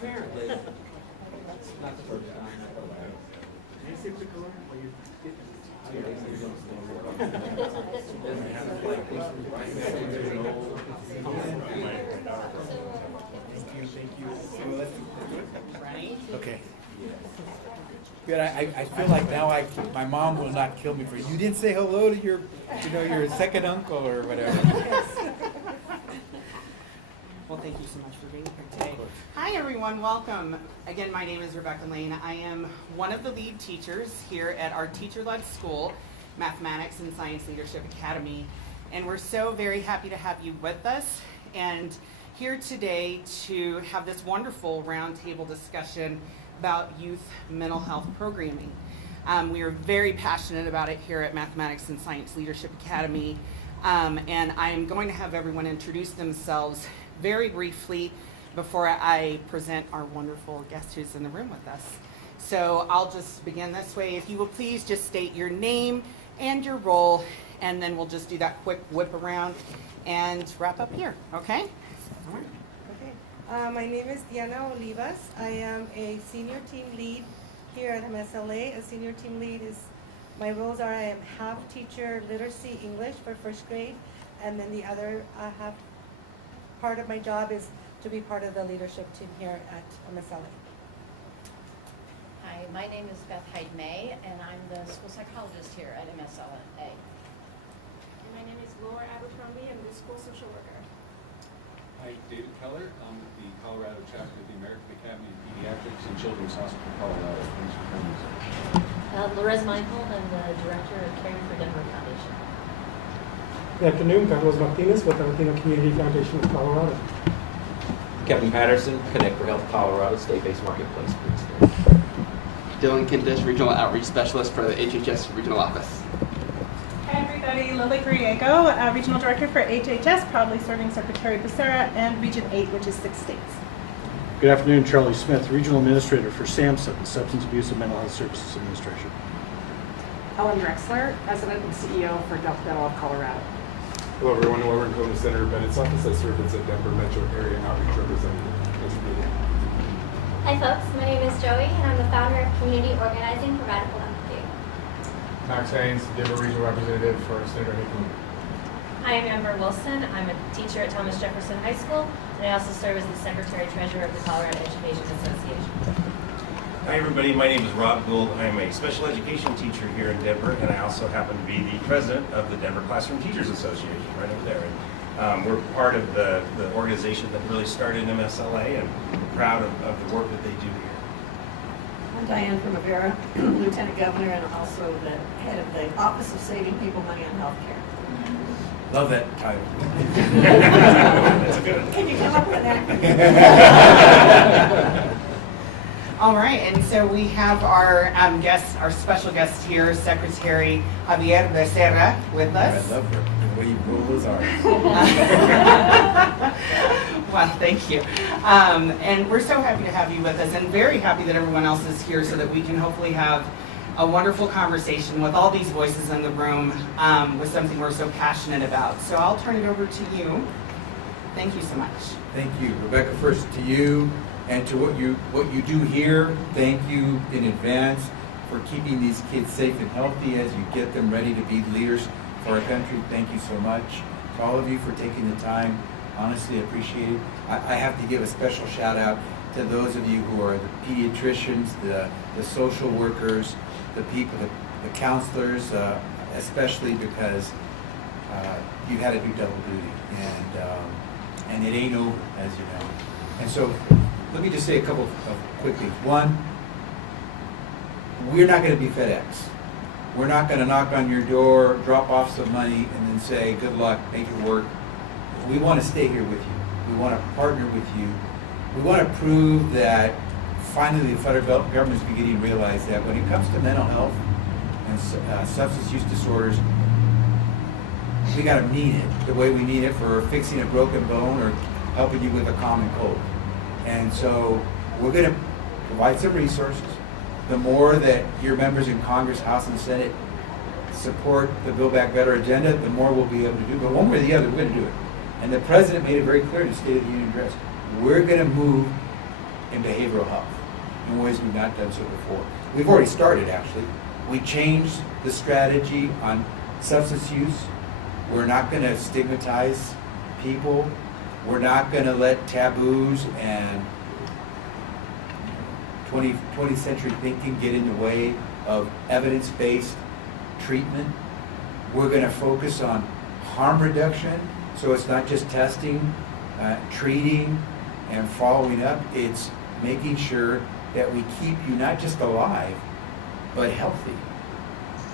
Apparently. Not the first time. Can I see the color? Thank you. Okay. Good. I feel like now my mom will not kill me for you didn't say hello to your your second uncle or whatever. Well, thank you so much for being here today. Hi, everyone. Welcome. Again, my name is Rebecca Lane. I am one of the lead teachers here at our teacher-led school, Mathematics and Science Leadership Academy. And we're so very happy to have you with us and here today to have this wonderful roundtable discussion about youth mental health programming. We are very passionate about it here at Mathematics and Science Leadership Academy. And I am going to have everyone introduce themselves very briefly before I present our wonderful guest who's in the room with us. So I'll just begin this way. If you will please just state your name and your role, and then we'll just do that quick whip around and wrap up here, okay? All right. Okay. My name is Dianne Olivas. I am a senior team lead here at MSLA. A senior team lead is, my roles are I am half teacher literacy English for first grade, and then the other half part of my job is to be part of the leadership team here at MSLA. Hi, my name is Beth Hyde-May, and I'm the school psychologist here at MSLA. And my name is Laura Abercrombie. I'm the school social worker. Hi, David Keller. I'm with the Colorado chapter of the American Academy of Pediatrics and Children's Hospital, Colorado. Thanks for coming. Lorez Meinhold, I'm the director of Caring for Denver Foundation. Good afternoon, Carlos Martinez with the Latino Community Foundation of Colorado. Kevin Patterson, Connect for Health Colorado State-Based Marketplace. Dylan Kindish, Regional Outreach Specialist for the HHS Regional Office. Hi everybody, Lily Griego, Regional Director for HHS, proudly serving Secretary Becerra, and Region 8, which is 6 states. Good afternoon, Charlie Smith, Regional Administrator for SAMHSA, the Substance Abuse and Mental Health Services Administration. Ellen Drexler, President and CEO for Delta Dental of Colorado. Hello everyone, Warren Cohen, Senator Bennett's office. I serve as a Denver Metro Area Outreach Representative. Nice to be here. Hi folks, my name is Joey and I'm the founder of Community Organizing for Radical Empathy. Max Haynes, Denver Regional Representative for Senator Hickman. Hi, I'm Amber Wilson. I'm a teacher at Thomas Jefferson High School, and I also serve as the Secretary Treasurer of the Colorado Education Association. Hi everybody, my name is Rob Gould. I'm a special education teacher here in Denver, and I also happen to be the president of the Denver Classroom Teachers Association, right over there. And we're part of the organization that really started MSLA, and we're proud of the work that they do here. I'm Dianne Primavera, Lieutenant Governor, and also the head of the Office of Saving People Money on Healthcare. Love that title. That's a good one. Can you come up with that? All right, and so we have our our special guest here, Secretary Xavier Becerra, with us. I love her. The way you roll those R's. Well, thank you. And we're so happy to have you with us, and very happy that everyone else is here so that we can hopefully have a wonderful conversation with all these voices in the room with something we're so passionate about. So I'll turn it over to you. Thank you so much. Thank you, Rebecca. First to you. And to what you do here, thank you in advance for keeping these kids safe and healthy as you get them ready to be leaders for our country. Thank you so much. To all of you for taking the time, honestly appreciate it. I have to give a special shout out to those of you who are the pediatricians, the social workers, the people, the counselors, especially because you had to do double duty, and it ain't over, as you know. And so, let me just say a couple of quick things. One, we're not going to be FedEx. We're not going to knock on your door, drop off some money, and then say, good luck, make it work. We want to stay here with you. We want to partner with you. We want to prove that finally the federal government is beginning to realize that when it comes to mental health and substance use disorders, we got to mean it the way we mean it for fixing a broken bone or helping you with a common cold. And so we're going to provide some resources. The more that your members in Congress, House, and Senate support the Build Back Better agenda, the more we'll be able to do. But one way or the other, we're going to do it. And the President made it very clear in the State of the Union address. We're going to move in behavioral health in ways we've not done so before. We've already started, actually. We changed the strategy on substance use. We're not going to stigmatize people. We're not going to let taboos and 20th century thinking get in the way of evidence-based treatment. We're going to focus on harm reduction, so it's not just testing, treating, and following up. It's making sure that we keep you not just alive, but healthy.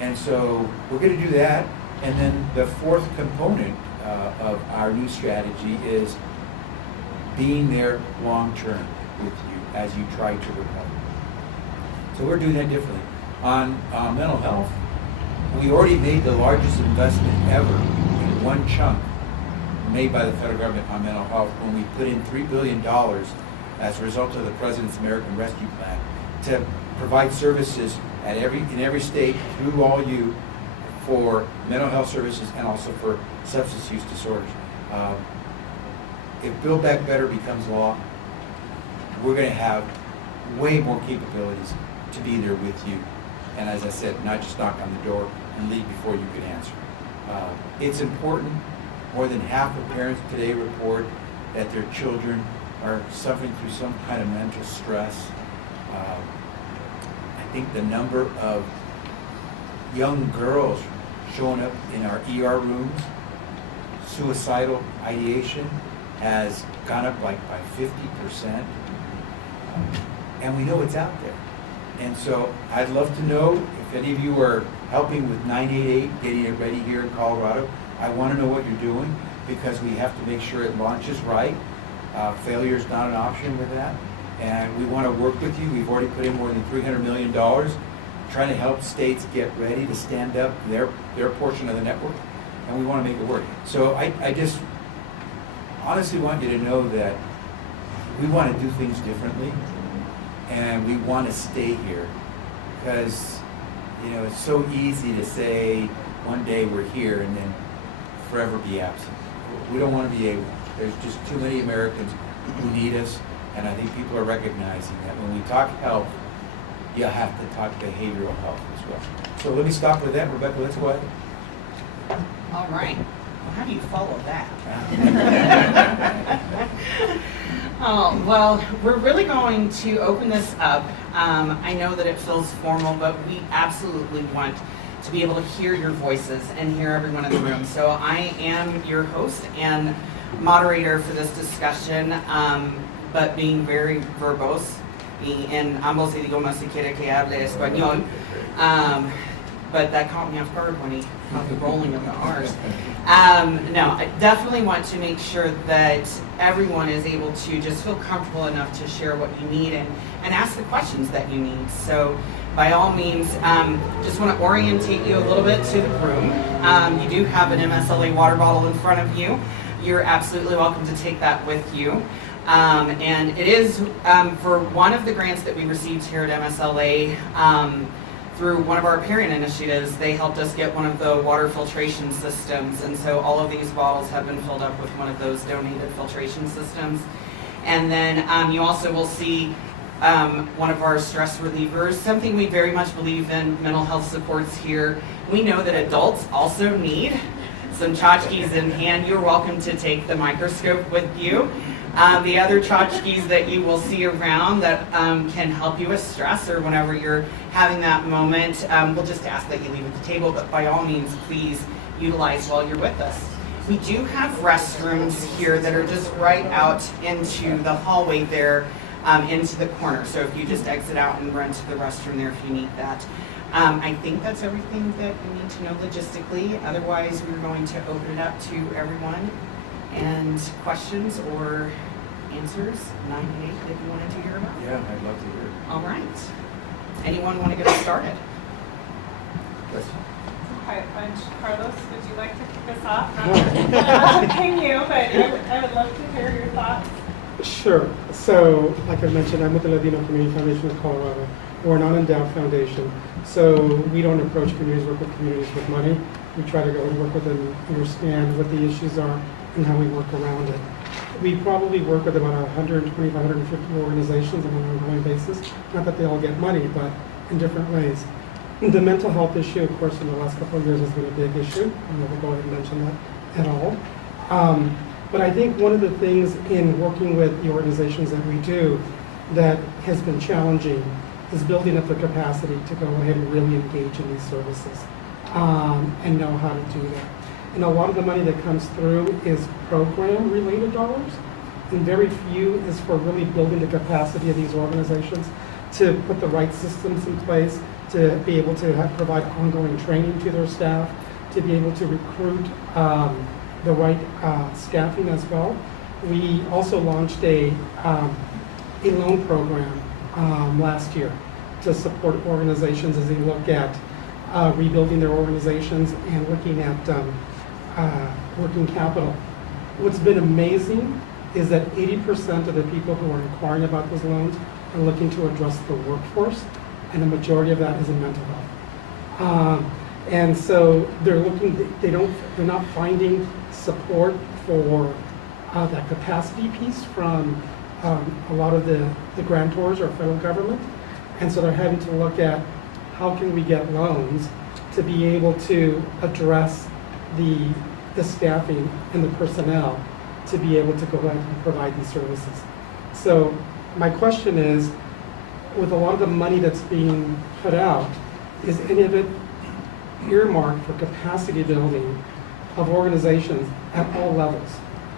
And so we're going to do that. And then the fourth component of our new strategy is being there long-term with you as you try to recover. So we're doing that differently. On mental health, we already made the largest investment ever in one chunk made by the federal government on mental health when we put in $3 billion as a result of the President's American Rescue Plan to provide services in every state through all you for mental health services and also for substance use disorders. If Build Back Better becomes law, we're going to have way more capabilities to be there with you. And as I said, not just knock on the door and leave before you can answer. It's important. More than half of parents today report that their children are suffering through some kind of mental stress. I think the number of young girls showing up in our ER rooms, suicidal ideation has gone up like by 50%. And we know it's out there. And so I'd love to know if any of you are helping with 988, getting it ready here in Colorado. I want to know what you're doing because we have to make sure it launches right. Failure is not an option with that. And we want to work with you. We've already put in more than $300 million trying to help states get ready to stand up their portion of the network. And we want to make it work. So I just honestly want you to know that we want to do things differently. And we want to stay here because, you know, it's so easy to say one day we're here and then forever be absent. We don't want to be able. There's just too many Americans who need us, and I think people are recognizing that when we talk health, you have to talk behavioral health as well. So let me stop with that. Rebecca, let's go ahead. All right. Well, how do you follow that? Oh, well, we're really going to open this up. I know that it feels formal, but we absolutely want to be able to hear your voices and hear everyone in the room. So I am your host and moderator for this discussion, but being very verbose. En ambos idiomas si quiere que hable español. But that caught me off guard when he caught the rolling of the R's. No, I definitely want to make sure that everyone is able to just feel comfortable enough to share what you need and ask the questions that you need. So by all means, just want to orientate you a little bit to the room. You do have an MSLA water bottle in front of you. You're absolutely welcome to take that with you. And it is for one of the grants that we received here at MSLA, through one of our parent initiatives, they helped us get one of the water filtration systems. And so all of these bottles have been filled up with one of those donated filtration systems. And then you also will see one of our stress relievers, something we very much believe in mental health supports here. We know that adults also need some tchotchkes in hand. You're welcome to take the microscope with you. The other tchotchkes that you will see around that can help you with stress or whenever you're having that moment, we'll just ask that you leave at the table, but by all means, please utilize while you're with us. We do have restrooms here that are just right out into the hallway there, into the corner. So if you just exit out and run to the restroom there if you need that. I think that's everything that you need to know logistically. Otherwise, we're going to open it up to everyone. And questions or answers, 98 that you wanted to hear about? Yeah, I'd love to hear it. All right. Anyone want to get us started? Question? Quiet bunch. Carlos, would you like to kick us off? Not to ping you, but I would love to hear your thoughts. Sure. So, like I mentioned, I'm with the Latino Community Foundation of Colorado. We're an unendowed foundation, so we don't approach communities, work with communities with money. We try to go and work with them, understand what the issues are, and how we work around it. we probably work with about 125, 150 organizations on an ongoing basis. Not that they all get money, but in different ways. The mental health issue, of course, in the last couple of years has been a big issue. I'm not going to go ahead and mention that at all. But I think one of the things in working with the organizations that we do that has been challenging is building up the capacity to go ahead and really engage in these services and know how to do that. And a lot of the money that comes through is program-related dollars, and very few is for really building the capacity of these organizations to put the right systems in place, to be able to provide ongoing training to their staff, to be able to recruit the right staffing as well. We also launched a loan program last year to support organizations as they look at rebuilding their organizations and looking at working capital. What's been amazing is that 80% of the people who are inquiring about those loans are looking to address the workforce, and the majority of that is in mental health. And so they're looking, they're not finding support for that capacity piece from a lot of the grantors or federal government. And so they're having to look at how can we get loans to be able to address the staffing and the personnel to be able to go ahead and provide these services. So my question is, with a lot of the money that's being put out, is any of it earmarked for capacity building of organizations at all levels,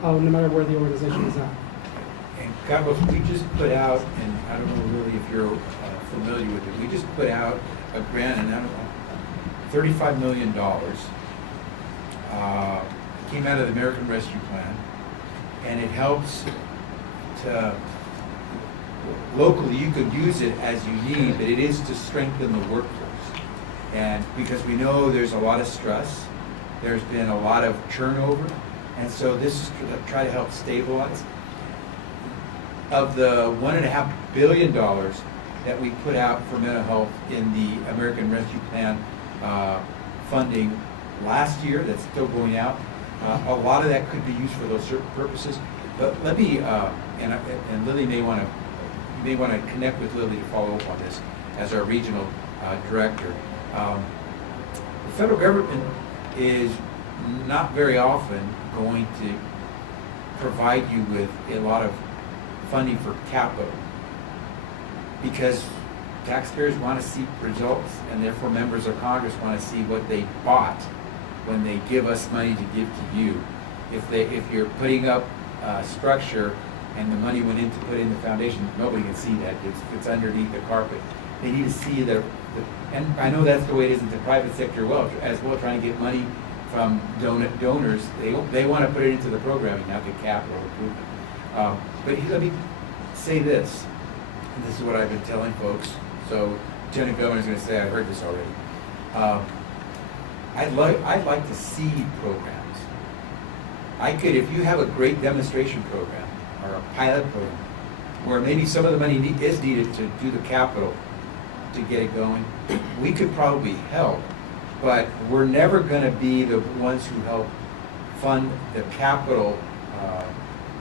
no matter where the organization is at? And Carlos, we just put out, and I don't know really if you're familiar with it, we just put out a grant, and I don't know, $35 million came out of the American Rescue Plan, and it helps to, locally you could use it as you need, but it is to strengthen the workforce. And because we know there's a lot of stress, there's been a lot of turnover, and so this is to try to help stabilize. Of the $1.5 billion that we put out for mental health in the American Rescue Plan funding last year, that's still going out, a lot of that could be used for those certain purposes. But let me, and Lily may want to connect with Lily to follow up on this as our regional director. The federal government is not very often going to provide you with a lot of funding for capital, because taxpayers want to see results, and therefore members of Congress want to see what they bought when they give us money to give to you. If you're putting up a structure and the money went in to put in the foundation, nobody can see that. It's underneath the carpet. They need to see and I know that's the way it is in the private sector as well, trying to get money from donors. They want to put it into the programming, not the capital improvement. But let me say this, and this is what I've been telling folks. So Lieutenant Governor's going to say, I heard this already. I'd like to see programs. If you have a great demonstration program or a pilot program where maybe some of the money is needed to do the capital to get it going, we could probably help, but we're never going to be the ones who help fund the capital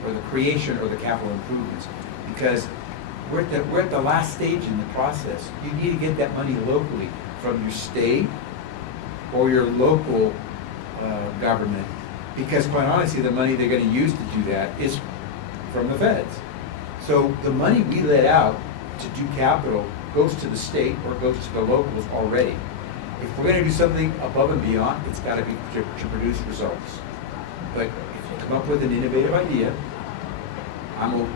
or the creation or the capital improvements, because we're at the last stage in the process. You need to get that money locally from your state or your local government, because quite honestly, the money they're going to use to do that is from the feds. So the money we let out to do capital goes to the state or goes to the locals already. If we're going to do something above and beyond, it's got to be to produce results. But if you come up with an innovative idea, I'm open.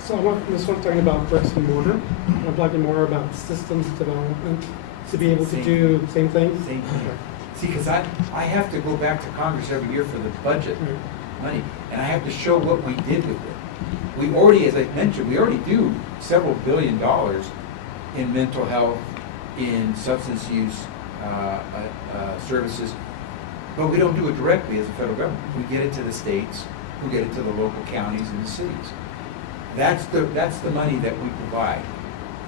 So this one's talking about bricks and mortar. I'm talking more about systems development to be able to do same thing. Same thing. See, because I have to go back to Congress every year for the budget money, and I have to show what we did with it. We already, as I mentioned, we already do several $1 billion in mental health, in substance use services, but we don't do it directly as a federal government. We get it to the states, we get it to the local counties and the cities. That's the money that we provide.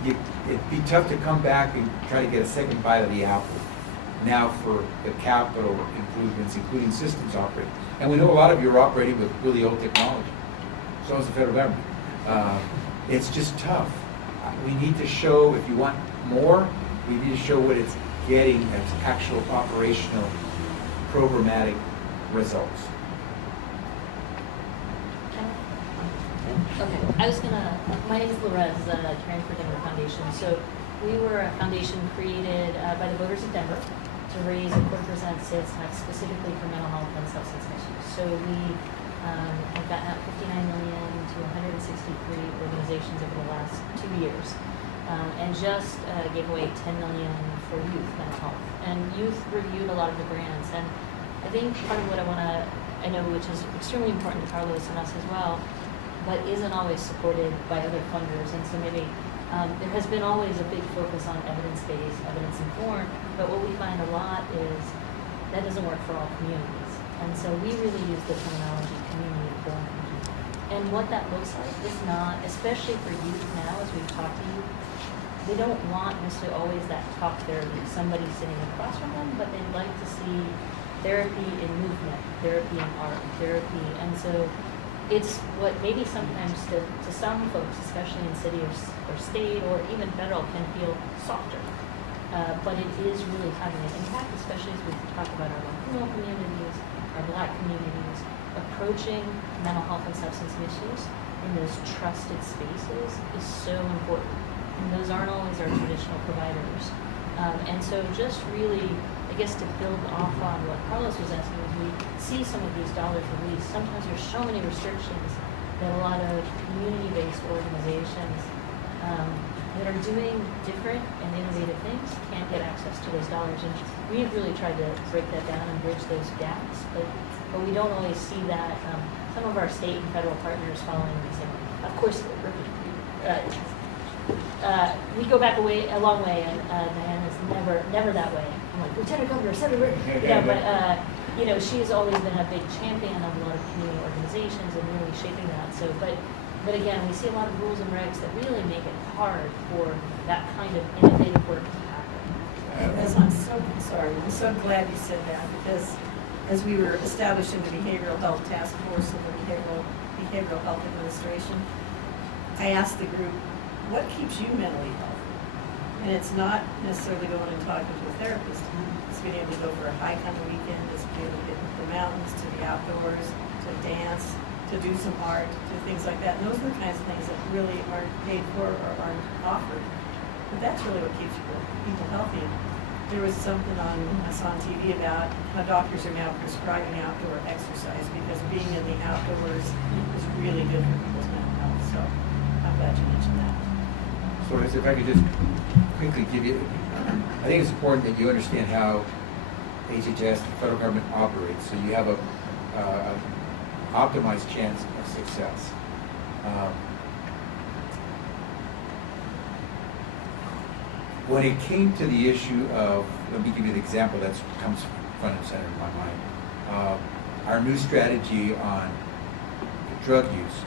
It'd be tough to come back and try to get a second bite of the apple. now for the capital improvements, including systems operating. And we know a lot of you are operating with really old technology. So is the federal government. It's just tough. We need to show, if you want more, we need to show what it's getting as actual operational programmatic results. Okay, my name is Lorez, Caring for Denver Foundation. So we were a foundation created by the voters of Denver to raise a 1% sales tax specifically for mental health and substance misuse. So we have gotten out $59 million to 163 organizations over the last 2 years, and just gave away $10 million for youth mental health. And youth reviewed a lot of the grants, and I think part of what I know, which is extremely important to Carlos and us as well, but isn't always supported by other funders. And so maybe there has been always a big focus on evidence-based, evidence-informed, but what we find a lot is that doesn't work for all communities. And so we really use the terminology community-informed. And what that looks like is not, especially for youth now, as we've talked to you, they don't want necessarily always that talk therapy, somebody sitting across from them, but they'd like to see therapy in movement, therapy in art, therapy. And so it's what maybe sometimes to some folks, especially in city or state or even federal, can feel softer. But it is really having an impact, especially as we talk about our Latino communities, our Black communities, approaching mental health and substance misuse in those trusted spaces is so important. And those aren't always our traditional providers. And so just really, I guess to build off on what Carlos was asking, as we see some of these dollars released, sometimes there's so many restrictions that a lot of community-based organizations that are doing different and innovative things can't get access to those dollars. And we've really tried to break that down and bridge those gaps, but we don't always see that. Some of our state and federal partners following the same way. Of course, we go back a long way, and Dianne is never that way. I'm like, Lieutenant Governor, Senator, but she's always been a big champion of a lot of community organizations and really shaping that. So, but again, we see a lot of rules and regs that really make it hard for that kind of innovative work to happen. As I'm so concerned, I'm so glad you said that, because as we were establishing the Behavioral Health Task Force and the Behavioral Health Administration, I asked the group, what keeps you mentally healthy? And it's not necessarily going and talking to a therapist. It's being able to go for a hike on the weekend, it's being able to get into the mountains, to the outdoors, to dance, to do some art, to things like that. And those are the kinds of things that really aren't paid for or aren't offered. But that's really what keeps people healthy. There was something I saw on TV about how doctors are now prescribing outdoor exercise because being in the outdoors is really good for people's mental health. So I'm glad you mentioned that. So if I could just quickly give you, I think it's important that you understand how HHS, the federal government, operates, so you have a optimized chance of success. When it came to the issue of, let me give you the example that comes front and center in my mind, our new strategy on drug use,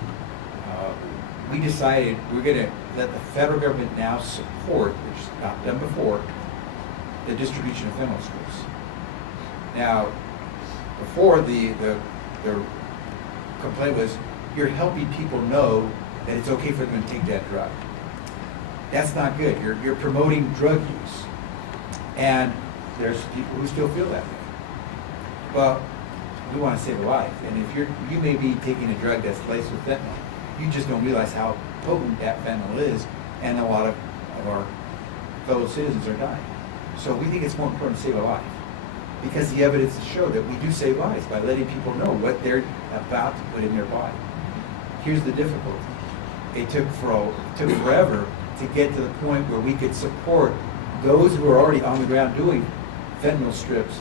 we decided we're going to let the federal government now support, which is not done before, the distribution of fentanyl strips. Now, before the complaint was, you're helping people know that it's okay for them to take that drug. That's not good. You're promoting drug use. And there's people who still feel that way. Well, we want to save a life. And if you may be taking a drug that's laced with fentanyl, you just don't realize how potent that fentanyl is, and a lot of our fellow citizens are dying. So we think it's more important to save a life, because the evidence shows that we do save lives by letting people know what they're about to put in their body. Here's the difficulty. It took forever to get to the point where we could support those who are already on the ground doing fentanyl strips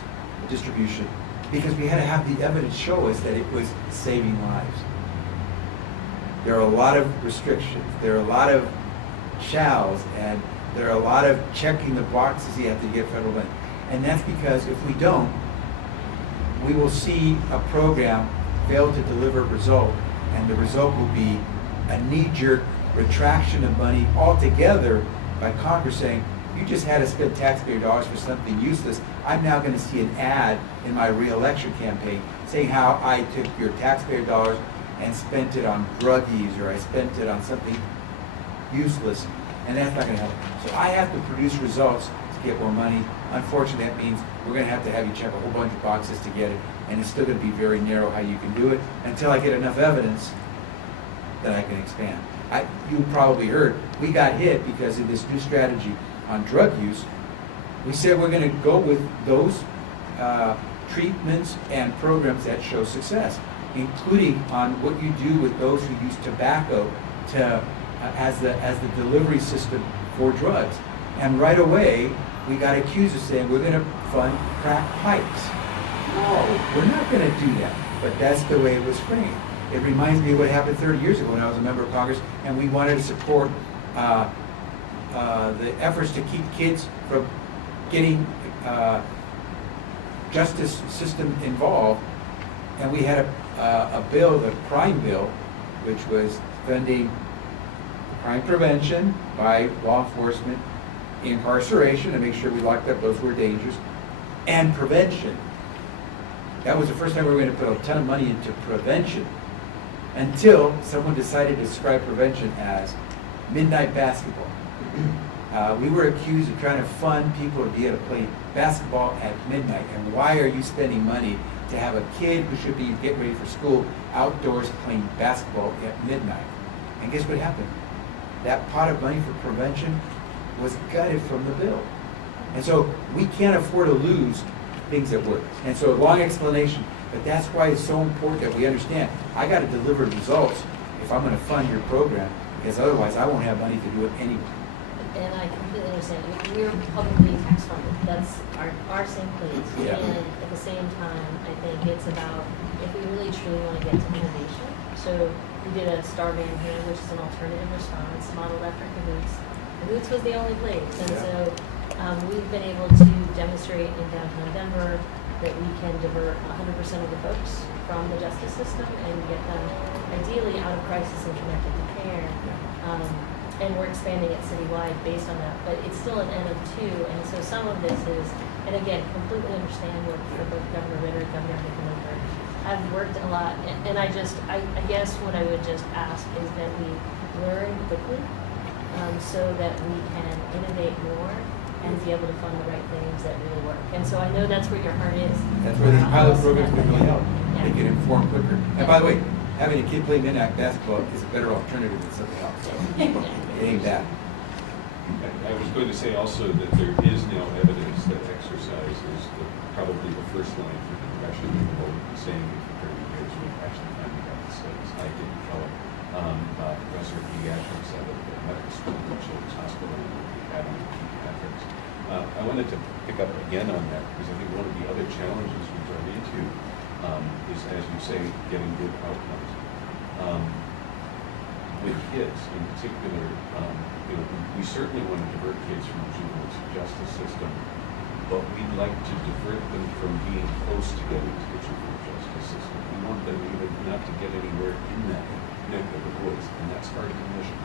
distribution, because we had to have the evidence show us that it was saving lives. There are a lot of restrictions, there are a lot of shalls, and there are a lot of checking the boxes you have to get federal money. And that's because if we don't, we will see a program fail to deliver a result, and the result will be a knee-jerk retraction of money altogether by Congress saying, you just had to spend taxpayer dollars for something useless. I'm now going to see an ad in my re-election campaign saying how I took your taxpayer dollars and spent it on drug use, or I spent it on something useless, and that's not going to help. So I have to produce results to get more money. Unfortunately, that means we're going to have you check a whole bunch of boxes to get it, and it's still going to be very narrow how you can do it until I get enough evidence that I can expand. You probably heard, we got hit because of this new strategy on drug use. We said we're going to go with those treatments and programs that show success, including on what you do with those who use tobacco as the delivery system for drugs. And right away, we got accused of saying we're going to fund crack pipes. No, we're not going to do that. But that's the way it was framed. It reminds me of what happened 30 years ago when I was a member of Congress, and we wanted to support the efforts to keep kids from getting justice system involved. And we had a bill, the crime bill, which was funding crime prevention by law enforcement, incarceration to make sure we locked up those who were dangerous, and prevention. That was the first time we were going to put a ton of money into prevention, until someone decided to describe prevention as midnight basketball. We were accused of trying to fund people to be able to play basketball at midnight. And why are you spending money to have a kid who should be getting ready for school outdoors playing basketball at midnight? And guess what happened? That pot of money for prevention was gutted from the bill. And so we can't afford to lose things that work. And so long explanation, but that's why it's so important that we understand, I got to deliver results if I'm going to fund your program, because otherwise I won't have money to do it anyway. And I completely understand. We're publicly tax funded. That's our same place. Yeah. And at the same time, I think it's about if we really truly want to get to innovation. So we did a STAR ban here, which is an alternative response modeled after Cahoots. Cahoots was the only place. And so we've been able to demonstrate in downtown Denver that we can divert 100% of the folks from the justice system and get them ideally out of crisis and connected to care. And we're expanding it citywide based on that, but it's still an N of 2, and so some of this is, and again, completely understand what for both Governor Ritter and Governor Hickenlooper. I've worked a lot, and I guess what I would just ask is that we learn quickly so that we can innovate more and be able to fund the right things that really work. And so I know that's where your heart is. That's where these pilot programs can really help. Yeah. They can inform quicker. And by the way, having a kid play midnight basketball is a better alternative than something else. So it ain't that. I was going to say also that there is now evidence that exercise is probably the first line for depression. People have been saying it for 30 years. We actually finally got the studies. I didn't tell it. Professor of Pediatrics at the Medical School at Children's Hospital in the Academy of Pediatrics. I wanted to pick up again on that because I think one of the other challenges we run into is, as you say, getting good outcomes. With kids in particular, we certainly want to divert kids from the juvenile justice system, but we'd like to divert them from being close to getting to the juvenile justice system. We want them even not to get anywhere in that neck of the woods, and that's hard to measure.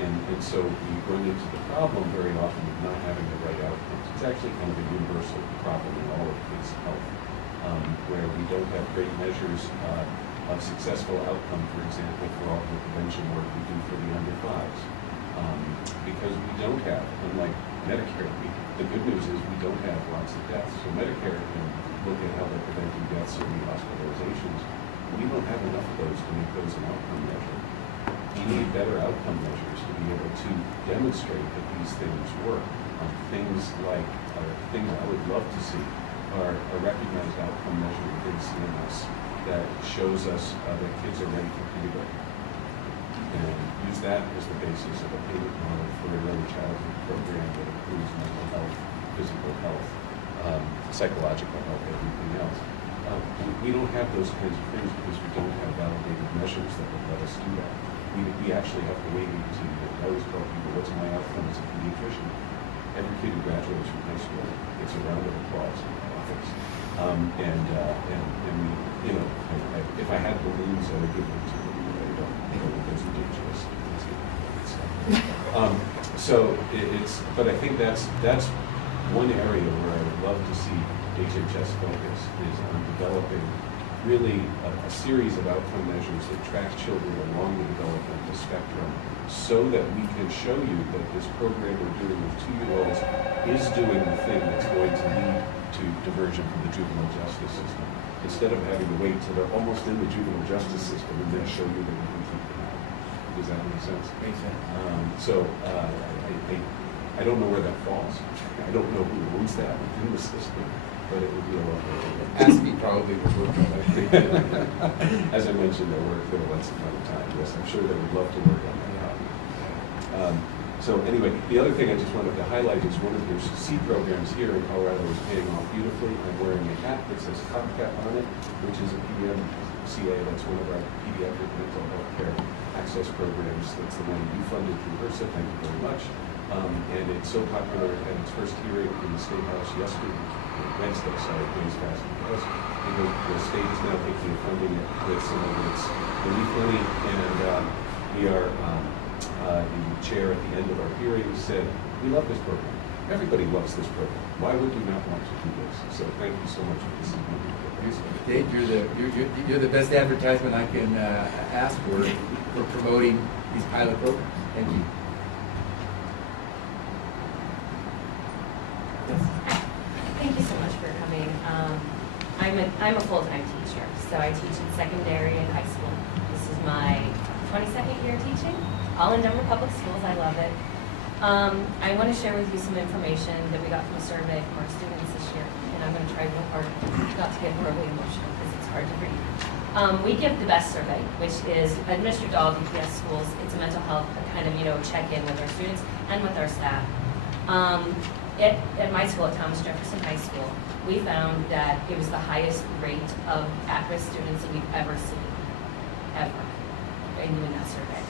And so we run into the problem very often of not having the right outcomes. It's actually kind of a universal problem in all of kids' health, where we don't have great measures of successful outcome, for example, for all the prevention work we do for the under 5s. Because we don't have, unlike Medicare, the good news is we don't have lots of deaths. So Medicare can look at how they're preventing deaths or rehospitalizations. We don't have enough of those to make those an outcome measure. We need better outcome measures to be able to demonstrate that these things work. Things like, things I would love to see are a recognized outcome measure within CMS that shows us that kids are ready for kindergarten. And use that as the basis of a payment model for an early childhood program that includes mental health, physical health, psychological health, everything else. We don't have those kinds of things because we don't have validated measures that would let us do that. We actually have to wait to, I always tell people, what's my outcome as a pediatrician? Every kid who graduates from high school gets a round of applause in my office. And we, if I had balloons, I would give them to them. I don't, those are dangerous. But I think that's one area where I would love to see HHS focus is on developing really a series of outcome measures that track children along the developmental spectrum so that we can show you that this program we're doing with 2-year-olds is doing the thing that's going to lead to diversion from the juvenile justice system, instead of having to wait till they're almost in the juvenile justice system and then show you that we can keep them out. Does that make sense? Makes sense. I don't know where that falls. I don't know who owns that within the system, but it would be a lot more. ASPE probably would work on that. As I mentioned, I work for the once upon a time. Yes, I'm sure they would love to work on that. So anyway, the other thing I just wanted to highlight is one of your C programs here in Colorado is paying off beautifully. I'm wearing a hat that says COMCAT on it, which is a PMCA. That's one of our pediatric mental health care access programs. That's the one you funded through HRSA. Thank you very much. And it's so popular. It had its first hearing in the State House Wednesday, days fast because the state is now taking and funding it with some of its relief money, and we are, the chair at the end of our hearing said, we love this program. Everybody loves this program. Why would you not want to do this? So thank you so much for this evening. Dave, you're the best advertisement I can ask for promoting these pilot programs. Thank you. Thank you so much for coming. I'm a full-time teacher, so I teach in secondary and high school. This is my 22nd year teaching, all in Denver Public Schools. I love it. I want to share with you some information that we got from a survey from our students this year, and I'm going to try real hard not to get horribly emotional because it's hard to read. We give the BEST survey, which is administered to all DPS schools. It's a mental health kind of check-in with our students and with our staff. At my school, at Thomas Jefferson High School, we found that it was the highest rate of at-risk students that we've ever seen, ever, in doing that survey.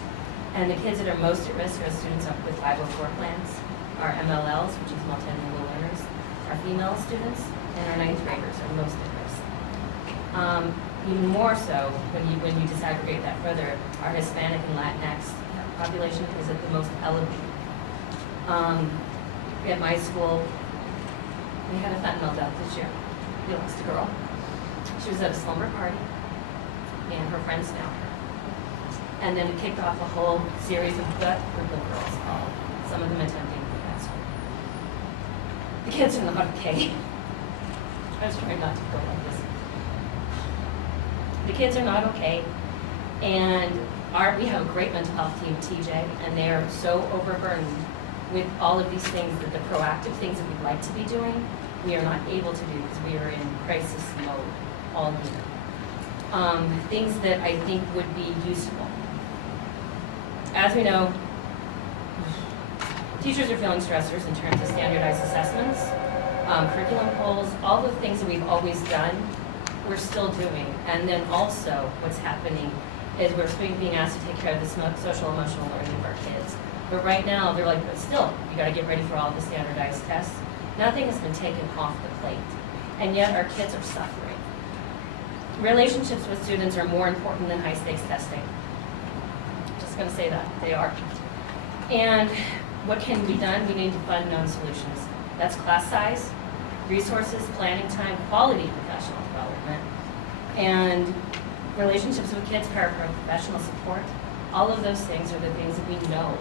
And the kids that are most at risk are students with 504 plans, our MLLs, which is multilingual learners, our female students, and our 9th graders are most at risk. Even more so, when you disaggregate that further, our Hispanic and Latinx population is at the most elevated. At my school, we had a fentanyl death this year. We lost a girl. She was at a slumber party, and her friends found her. And then it kicked off a whole series of that group of girls, some of them attempting that school. The kids are not okay. I was trying not to go like this. The kids are not okay, and we have a great mental health team, TJ, and they are so overburdened with all of these things, that the proactive things that we'd like to be doing, we are not able to do because we are in crisis mode all year. Things that I think would be useful. As we know, teachers are feeling stressors in terms of standardized assessments, curriculum polls, all the things that we've always done, we're still doing. And then also what's happening is we're being asked to take care of the social emotional learning of our kids. But right now, they're like, but still, you gotta get ready for all the standardized tests. Nothing has been taken off the plate, and yet our kids are suffering. Relationships with students are more important than high-stakes testing. Just gonna say that, they are. And what can be done? We need to fund known solutions. That's class size, resources, planning time, quality professional development, and relationships with kids, paraprofessional support. All of those things are the things that we know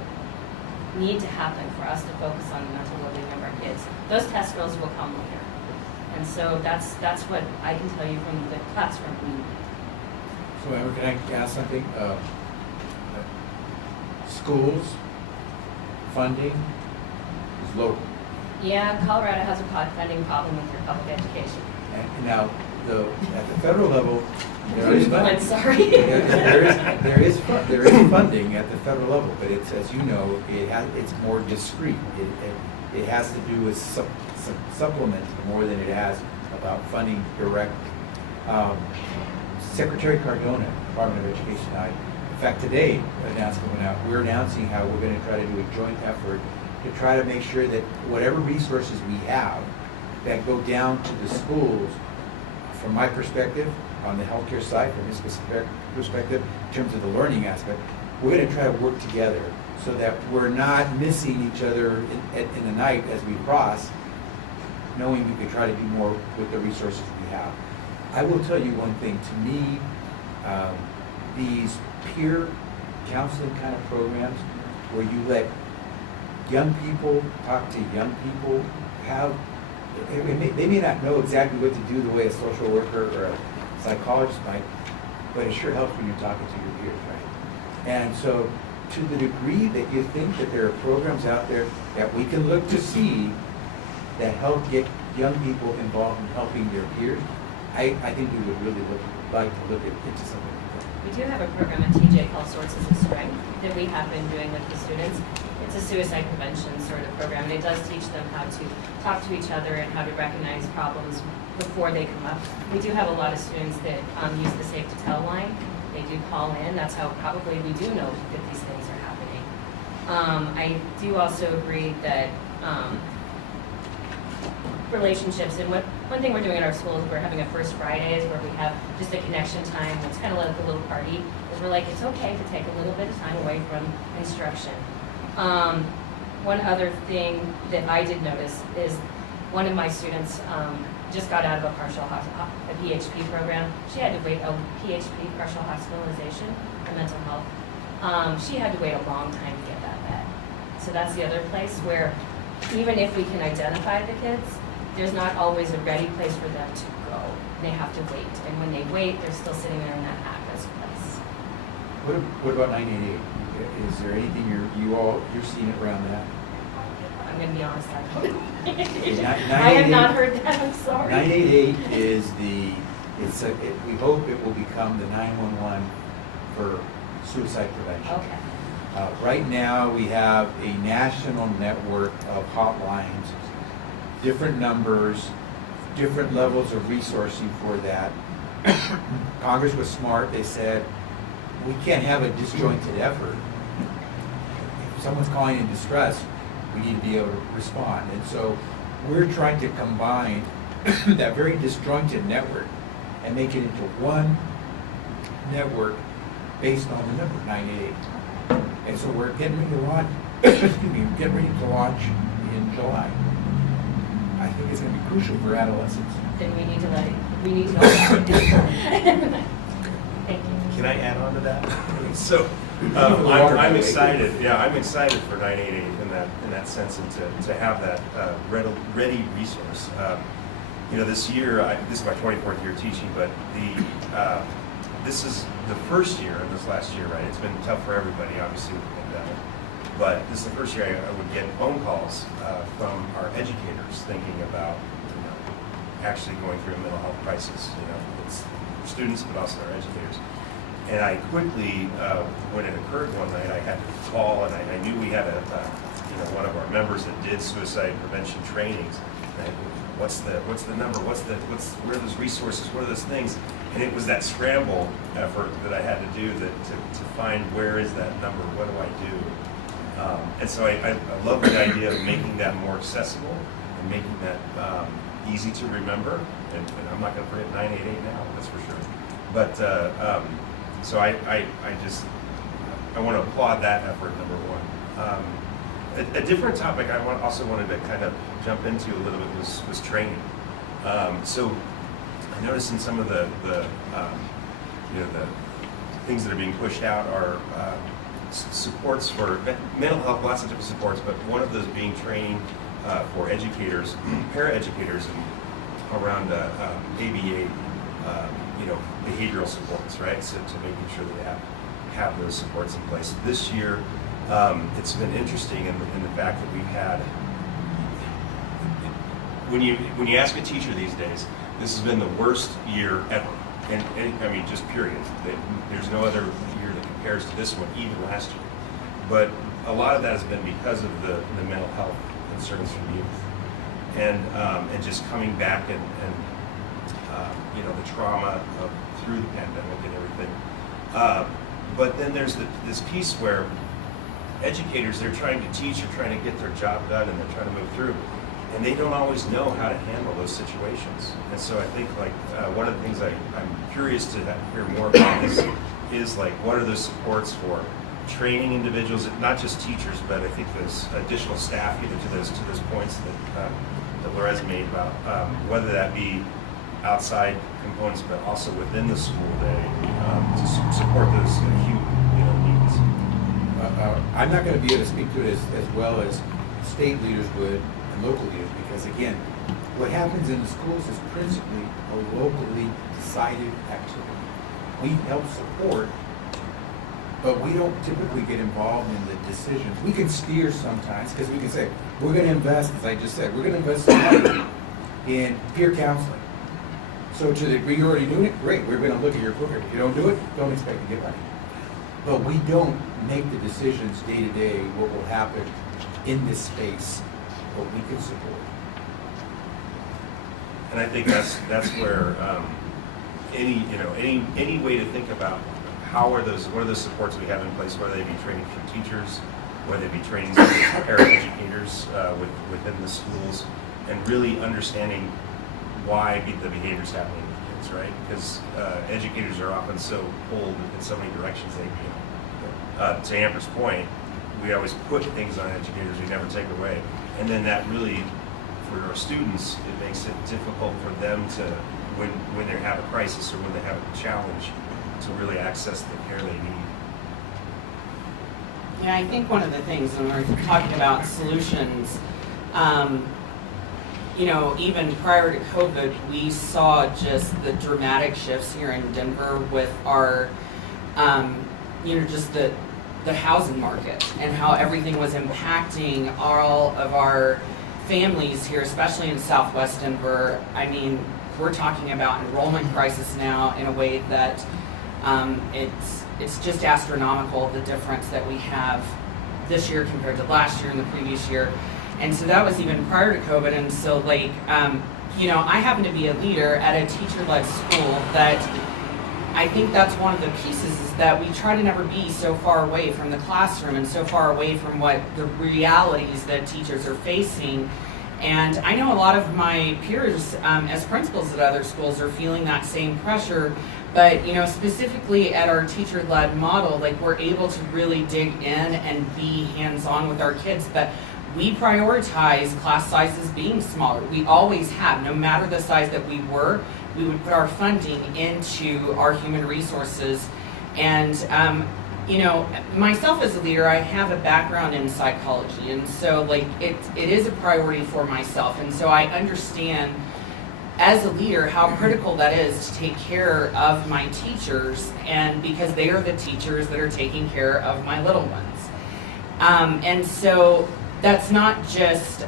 need to happen for us to focus on the mental well-being of our kids. Those test drills will come later. And so that's what I can tell you from the classroom. So Amber, can I ask something? Schools, funding is low. Yeah, Colorado has a funding problem with their public education. And now, at the federal level, there is funding. Sorry. there is funding at the federal level, but it's, as you know, it's more discrete. It has to do with supplement more than it has about funding directly. Secretary Cardona, Department of Education, in fact, today, an announcement went out. We're announcing how we're going to try to do a joint effort to try to make sure that whatever resources we have that go down to the schools, from my perspective, on the healthcare side, from his perspective, in terms of the learning aspect, we're gonna try to work together so that we're not missing each other in the night as we cross, knowing we could try to do more with the resources we have. I will tell you one thing, to me, these peer counseling kind of programs where you let young people talk to young people, they may not know exactly what to do the way a social worker or a psychologist might, but it sure helps when you're talking to your peers, right? And so to the degree that you think that there are programs out there that we can look to see that help get young people involved in helping their peers, I think we would really like to look into something like that. We do have a program at TJ called Sources of Strength that we have been doing with the students. It's a suicide prevention sort of program, and it does teach them how to talk to each other and how to recognize problems before they come up. We do have a lot of students that use the Safe to Tell line. They do call in. That's how probably we do know that these things are happening. I do also agree that relationships, and one thing we're doing in our schools, we're having a First Fridays where we have just a connection time. It's kind of like a little party, is we're like, it's okay to take a little bit of time away from instruction. One other thing that I did notice is one of my students just got out of a PHP program. She had to wait a PHP, partial hospitalization for mental health. She had to wait a long time to get that bed. So that's the other place where even if we can identify the kids, there's not always a ready place for them to go. They have to wait, and when they wait, they're still sitting there in that at-risk place. What about 988? Is there anything you're seeing around that? I'm going to be honest, I don't. I have not heard that. I'm sorry. 988 is we hope it will become the 911 for suicide prevention. Okay. Right now, we have a national network of hotlines, different numbers, different levels of resourcing for that. Congress was smart. They said, we can't have a disjointed effort. If someone's calling in distress, we need to be able to respond. And so we're trying to combine that very disjointed network and make it into one network based on the number 988. And so we're getting ready to launch, in July. I think it's going to be crucial for adolescents. Then we need to know about it. Thank you. Can I add on to that? So I'm excited. Yeah, I'm excited for 988 in that sense, and to have that ready resource. This year, this is my 24th year teaching, but this is the first year of this last year, right? It's been tough for everybody, obviously, with the pandemic. But this is the first year I would get phone calls from our educators thinking about actually going through a mental health crisis. It's students, but also our educators. And I quickly, when it occurred one night, I had to call, and I knew we had one of our members that did suicide prevention trainings. And what's the number? Where are those resources? What are those things? And it was that scramble effort that I had to do to find where is that number? What do I do? And so I love the idea of making that more accessible and making that easy to remember. And I'm not going to forget 988 now, that's for sure. But so I want to applaud that effort, number one. A different topic I also wanted to kind of jump into a little bit was training. So I noticed in some of the things that are being pushed out are supports for mental health, lots of different supports, but one of those being training for educators, paraeducators, around ABA, behavioral supports, right? So to making sure that they have those supports in place. This year, it's been interesting in the fact that we've had, when you ask a teacher these days, this has been the worst year ever. And I mean, just period. There's no other year that compares to this one, even last year. But a lot of that has been because of the mental health concerns from youth, and just coming back and the trauma through the pandemic and everything. But then there's this piece where educators, they're trying to teach or trying to get their job done, and they're trying to move through. And they don't always know how to handle those situations. And so I think one of the things I'm curious to hear more about is what are those supports for training individuals, not just teachers, but I think there's additional staff, either to those points that Lorez made about whether that be outside components, but also within the school day to support those acute needs. I'm not going to be able to speak to it as well as state leaders would and local leaders, because again, what happens in the schools is principally a locally decided activity. We help support, but we don't typically get involved in the decisions. We can steer sometimes because we can say, we're going to invest, as I just said, we're going to invest some money in peer counseling. So to the degree you're already doing it, great, we're going to look at your program. If you don't do it, don't expect to get money. But we don't make the decisions day to day what will happen in this space, but we can support. And I think that's where any way to think about what are those supports we have in place, whether they be training for teachers, whether they be training for paraeducators within the schools, and really understanding why the behavior's happening with kids, right? Because educators are often so pulled in so many directions. To Amber's point, we always put things on educators, we never take away. And then that really, for our students, it makes it difficult for them to, when they have a crisis or when they have a challenge, to really access the care they need. Yeah, I think one of the things when we're talking about solutions, even prior to COVID, we saw just the dramatic shifts here in Denver with our, just the housing market and how everything was impacting all of our families here, especially in Southwest Denver. I mean, we're talking about enrollment crisis now in a way that it's just astronomical, the difference that we have this year compared to last year and the previous year. And so that was even prior to COVID. And so I happen to be a leader at a teacher-led school that I think that's one of the pieces is that we try to never be so far away from the classroom and so far away from what the realities that teachers are facing. And I know a lot of my peers as principals at other schools are feeling that same pressure, but specifically at our teacher-led model, we're able to really dig in and be hands-on with our kids. But we prioritize class sizes being smaller. We always have, no matter the size that we were, we would put our funding into our human resources. And, myself as a leader, I have a background in psychology. And so it is a priority for myself. And so I understand as a leader how critical that is to take care of my teachers, and because they are the teachers that are taking care of my little ones. And so that's not just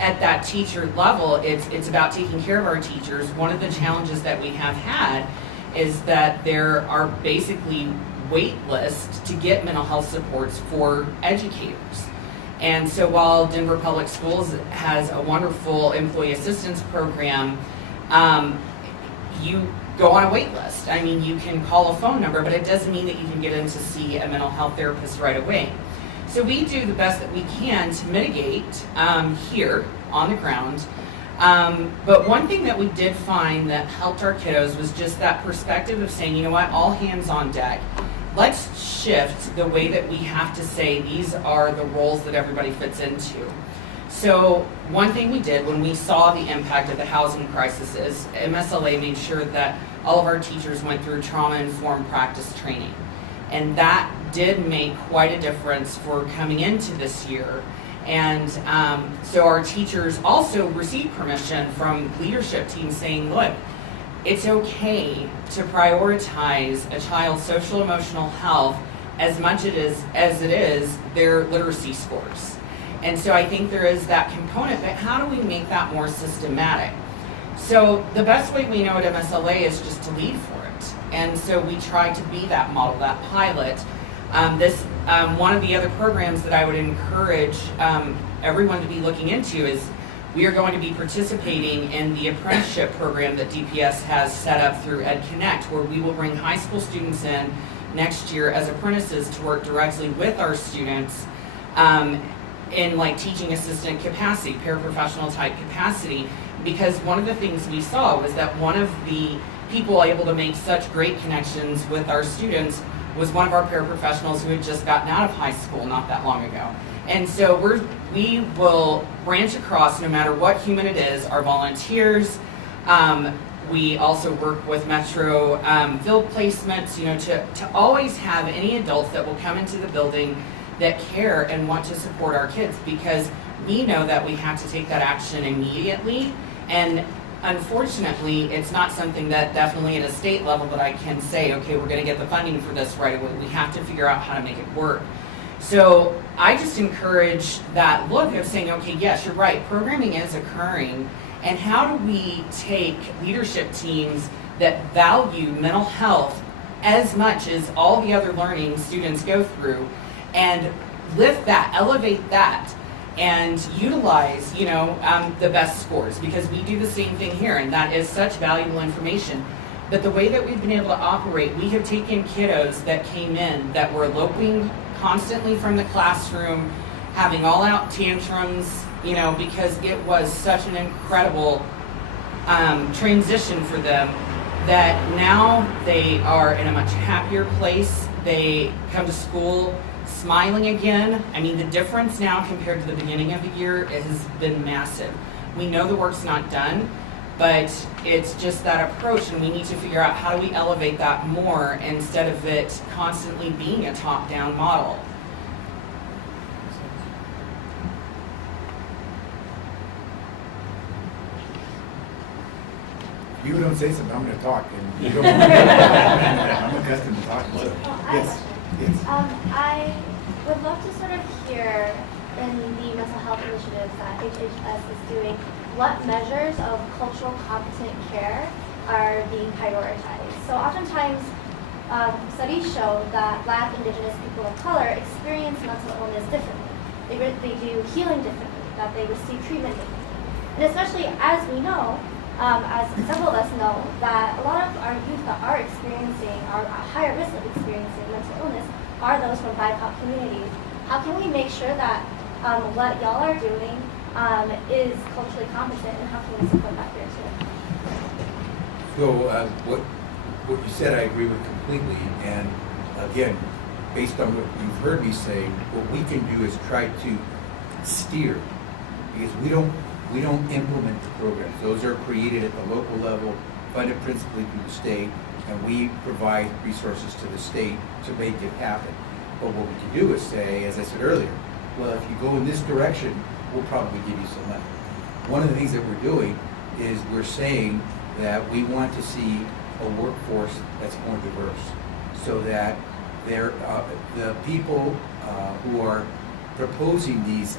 at that teacher level, it's about taking care of our teachers. One of the challenges that we have had is that there are basically wait lists to get mental health supports for educators. And so while Denver Public Schools has a wonderful employee assistance program, you go on a wait list. I mean, you can call a phone number, but it doesn't mean that you can get in to see a mental health therapist right away. So we do the best that we can to mitigate here on the ground. But one thing that we did find that helped our kiddos was just that perspective of saying, you know what, all hands on deck. Let's shift the way that we have to say these are the roles that everybody fits into. So one thing we did when we saw the impact of the housing crisis is MSLA made sure that all of our teachers went through trauma-informed practice training. And that did make quite a difference for coming into this year. And so our teachers also received permission from leadership teams saying, look, it's okay to prioritize a child's social emotional health as much as it is their literacy scores. And so I think there is that component, but how do we make that more systematic? So the best way we know at MSLA is just to lead for it. And so we try to be that model, that pilot. One of the other programs that I would encourage everyone to be looking into is we are going to be participating in the apprenticeship program that DPS has set up through EdConnect, where we will bring high school students in next year as apprentices to work directly with our students in teaching assistant capacity, paraprofessional type capacity, because one of the things we saw was that one of the people able to make such great connections with our students was one of our paraprofessionals who had just gotten out of high school not that long ago. And so we will branch across no matter what human it is, our volunteers. We also work with Metro field placements, to always have any adults that will come into the building that care and want to support our kids, because we know that we have to take that action immediately. And unfortunately, it's not something that definitely at a state level that I can say, okay, we're going to get the funding for this right away. We have to figure out how to make it work. So I just encourage that look of saying, okay, yes, you're right, programming is occurring, and how do we take leadership teams that value mental health as much as all the other learning students go through and lift that, elevate that, and utilize, the best scores, because we do the same thing here, and that is such valuable information. But the way that we've been able to operate, we have taken kiddos that came in that were eloping constantly from the classroom, having all-out tantrums, because it was such an incredible transition for them, that now they are in a much happier place. They come to school smiling again. I mean, the difference now compared to the beginning of the year has been massive. We know the work's not done, but it's just that approach, and we need to figure out how do we elevate that more instead of it constantly being a top-down model. You don't say something, I'm going to talk, and you don't want to. I'm accustomed to talking. So. Yes. I would love to sort of hear in the mental health initiatives that HHS is doing, what measures of cultural competent care are being prioritized. So oftentimes, studies show that Black, Indigenous people of color experience mental illness differently. They do healing differently, that they receive treatment differently. And especially as we know, as several of us know, that a lot of our youth that are experiencing, are at higher risk of experiencing mental illness, are those from BIPOC communities. How can we make sure that what y'all are doing is culturally competent, and how can we support that here too? So what you said, I agree with completely. And again, based on what you've heard me say, what we can do is try to steer, because we don't implement the programs. Those are created at the local level, funded principally through the state, and we provide resources to the state to make it happen. But what we can do is say, as I said earlier, well, if you go in this direction, we'll probably give you some money. One of the things that we're doing is we're saying that we want to see a workforce that's more diverse, so that the people who are proposing these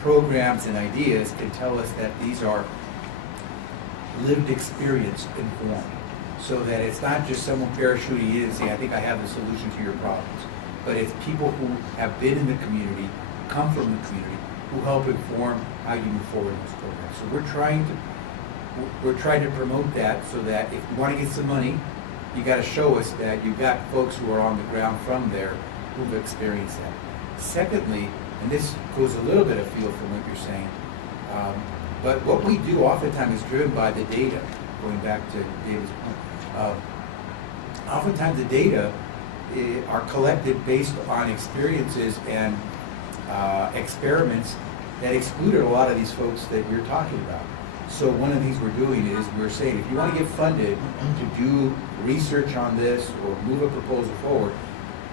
programs and ideas can tell us that these are lived experience informed, so that it's not just someone parachuting in and saying, I think I have the solution to your problems, but it's people who have been in the community, come from the community, who help inform how you move forward in this program. So we're trying to promote that, so that if you want to get some money, you got to show us that you've got folks who are on the ground from there who've experienced that. Secondly, and this goes a little bit afield from what you're saying, but what we do oftentimes is driven by the data, going back to David's point. Oftentimes the data are collected based on experiences and experiments that excluded a lot of these folks that you're talking about. So one of the things we're doing is we're saying, if you want to get funded to do research on this or move a proposal forward,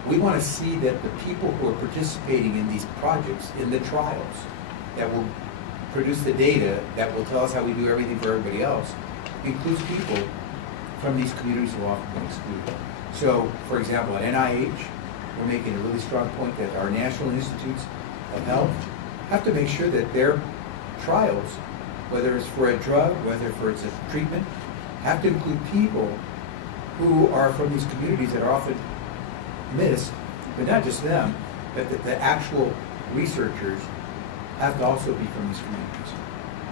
we want to see that the people who are participating in these projects, in the trials, that will produce the data, that will tell us how we do everything for everybody else, includes people from these communities who have often been excluded. So, for example, at NIH, we're making a really strong point that our National Institutes of Health have to make sure that their trials, whether it's for a drug, whether it's a treatment, have to include people who are from these communities that are often missed, but not just them, but the actual researchers have to also be from these communities.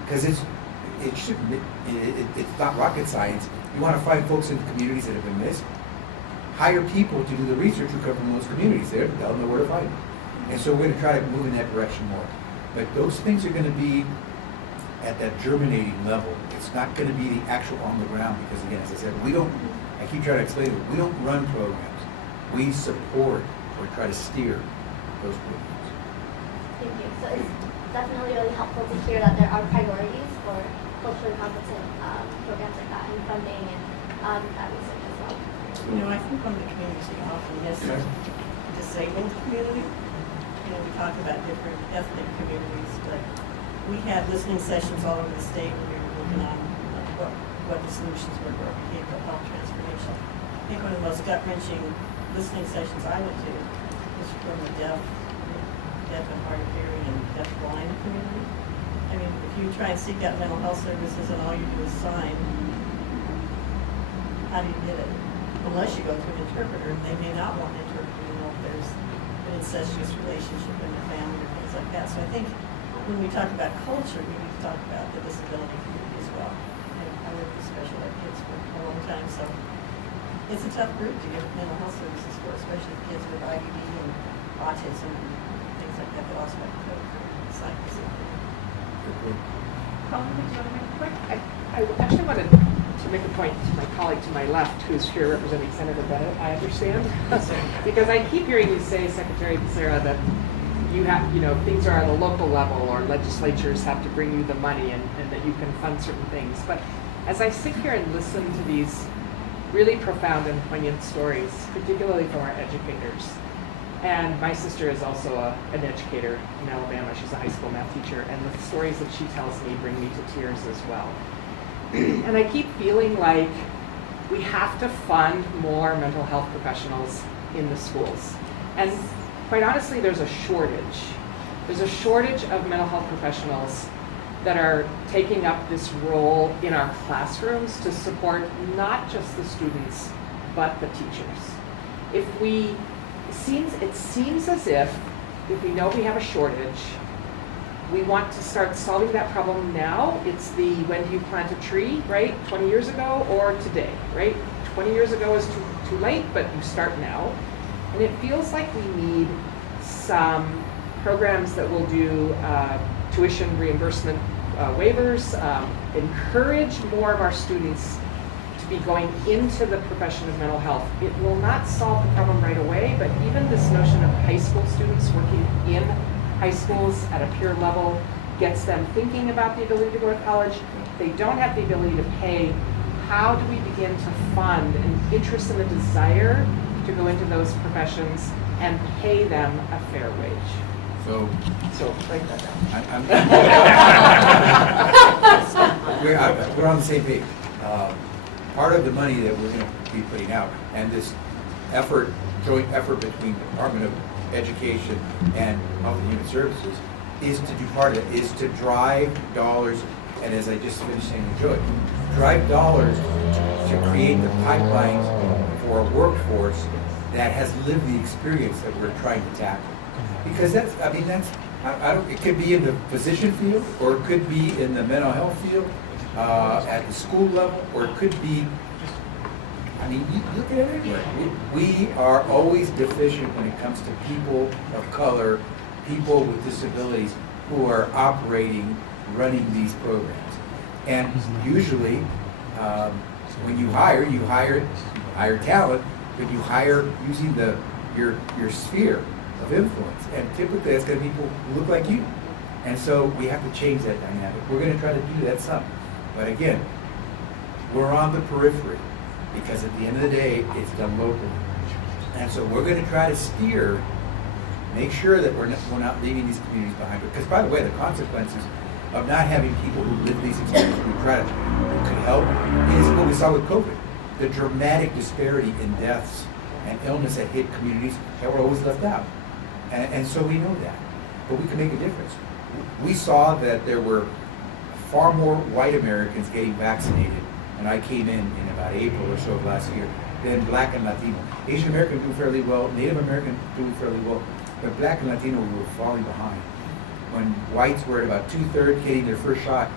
Because it's not rocket science. You want to find folks in the communities that have been missed, hire people to do the research who come from those communities. They'll know where to find them. And so we're going to try to move in that direction more. But those things are going to be at that germinating level. It's not going to be the actual on the ground, because again, as I said, I keep trying to explain it, we don't run programs. we support or try to steer those programs. Thank you. So it's definitely really helpful to hear that there are priorities for culturally competent programs like that and funding and that research as well. You know, I think one of the communities we often miss is the disabled community. You know, we talk about different ethnic communities, but we had listening sessions all over the state where we were working on what the solutions were for behavioral health transformation. I think one of the most gut-wrenching listening sessions I went to was from the deaf and hard of hearing and deaf-blind community. I mean, if you try and seek out mental health services and all you do is sign, how do you get it? Unless you go to an interpreter, they may not want an interpreter, you know, if there's an incestuous relationship in the family or things like that. So I think when we talk about culture, we need to talk about the disability community as well. And I worked with special ed kids for a long time, so it's a tough group to get mental health services for, especially kids with IDD and autism and things like that that also have code for psychics. Colin, did you want to make a point? I actually wanted to make a point to my colleague to my left, who's here representing Senator Bennett, I understand. Because I keep hearing you say, Secretary Becerra, that you have, you know, things are at a local level or legislatures have to bring you the money and that you can fund certain things. But as I sit here and listen to these really profound and poignant stories, particularly from our educators, and my sister is also an educator in Alabama. She's a high school math teacher, and the stories that she tells me bring me to tears as well. And I keep feeling like we have to fund more mental health professionals in the schools. And quite honestly, there's a shortage. There's a shortage of mental health professionals that are taking up this role in our classrooms to support not just the students, but the teachers. It seems as if we know we have a shortage, we want to start solving that problem now. It's the when do you plant a tree, right? 20 years ago or today, right? 20 years ago is too late, but you start now. And it feels like we need some programs that will do tuition reimbursement waivers, encourage more of our students to be going into the profession of mental health. It will not solve the problem right away, but even this notion of high school students working in high schools at a peer level gets them thinking about the ability to go to college. They don't have the ability to pay. How do we begin to fund an interest and a desire to go into those professions and pay them a fair wage? So break that down. We're on the same page. Part of the money that we're going to be putting out, and this joint effort between the Department of Education and Health and Human Services, is to do part of it, is to drive dollars, and as I just finished saying to Joy, drive dollars to create the pipelines for a workforce that has lived the experience that we're trying to tackle. Because it could be in the physician field, or it could be in the mental health field, at the school level, or it could be, you look at it everywhere. We are always deficient when it comes to people of color, people with disabilities who are operating, running these programs. And usually, when you hire talent, but you hire using your sphere of influence, and typically that's going to be people who look like you. And so we have to change that dynamic. We're going to try to do that some. But again, we're on the periphery, because at the end of the day, it's done locally. And so we're going to try to steer, make sure that we're not leaving these communities behind. Because by the way, the consequences of not having people who live these experiences who could help is what we saw with COVID. The dramatic disparity in deaths and illness that hit communities that were always left out. And so we know that. But we can make a difference. We saw that there were far more white Americans getting vaccinated, and I came in about April or so of last year, than Black and Latino. Asian American do fairly well, Native American do fairly well, but Black and Latino were falling behind. When whites were at about 2/3 getting their first shot,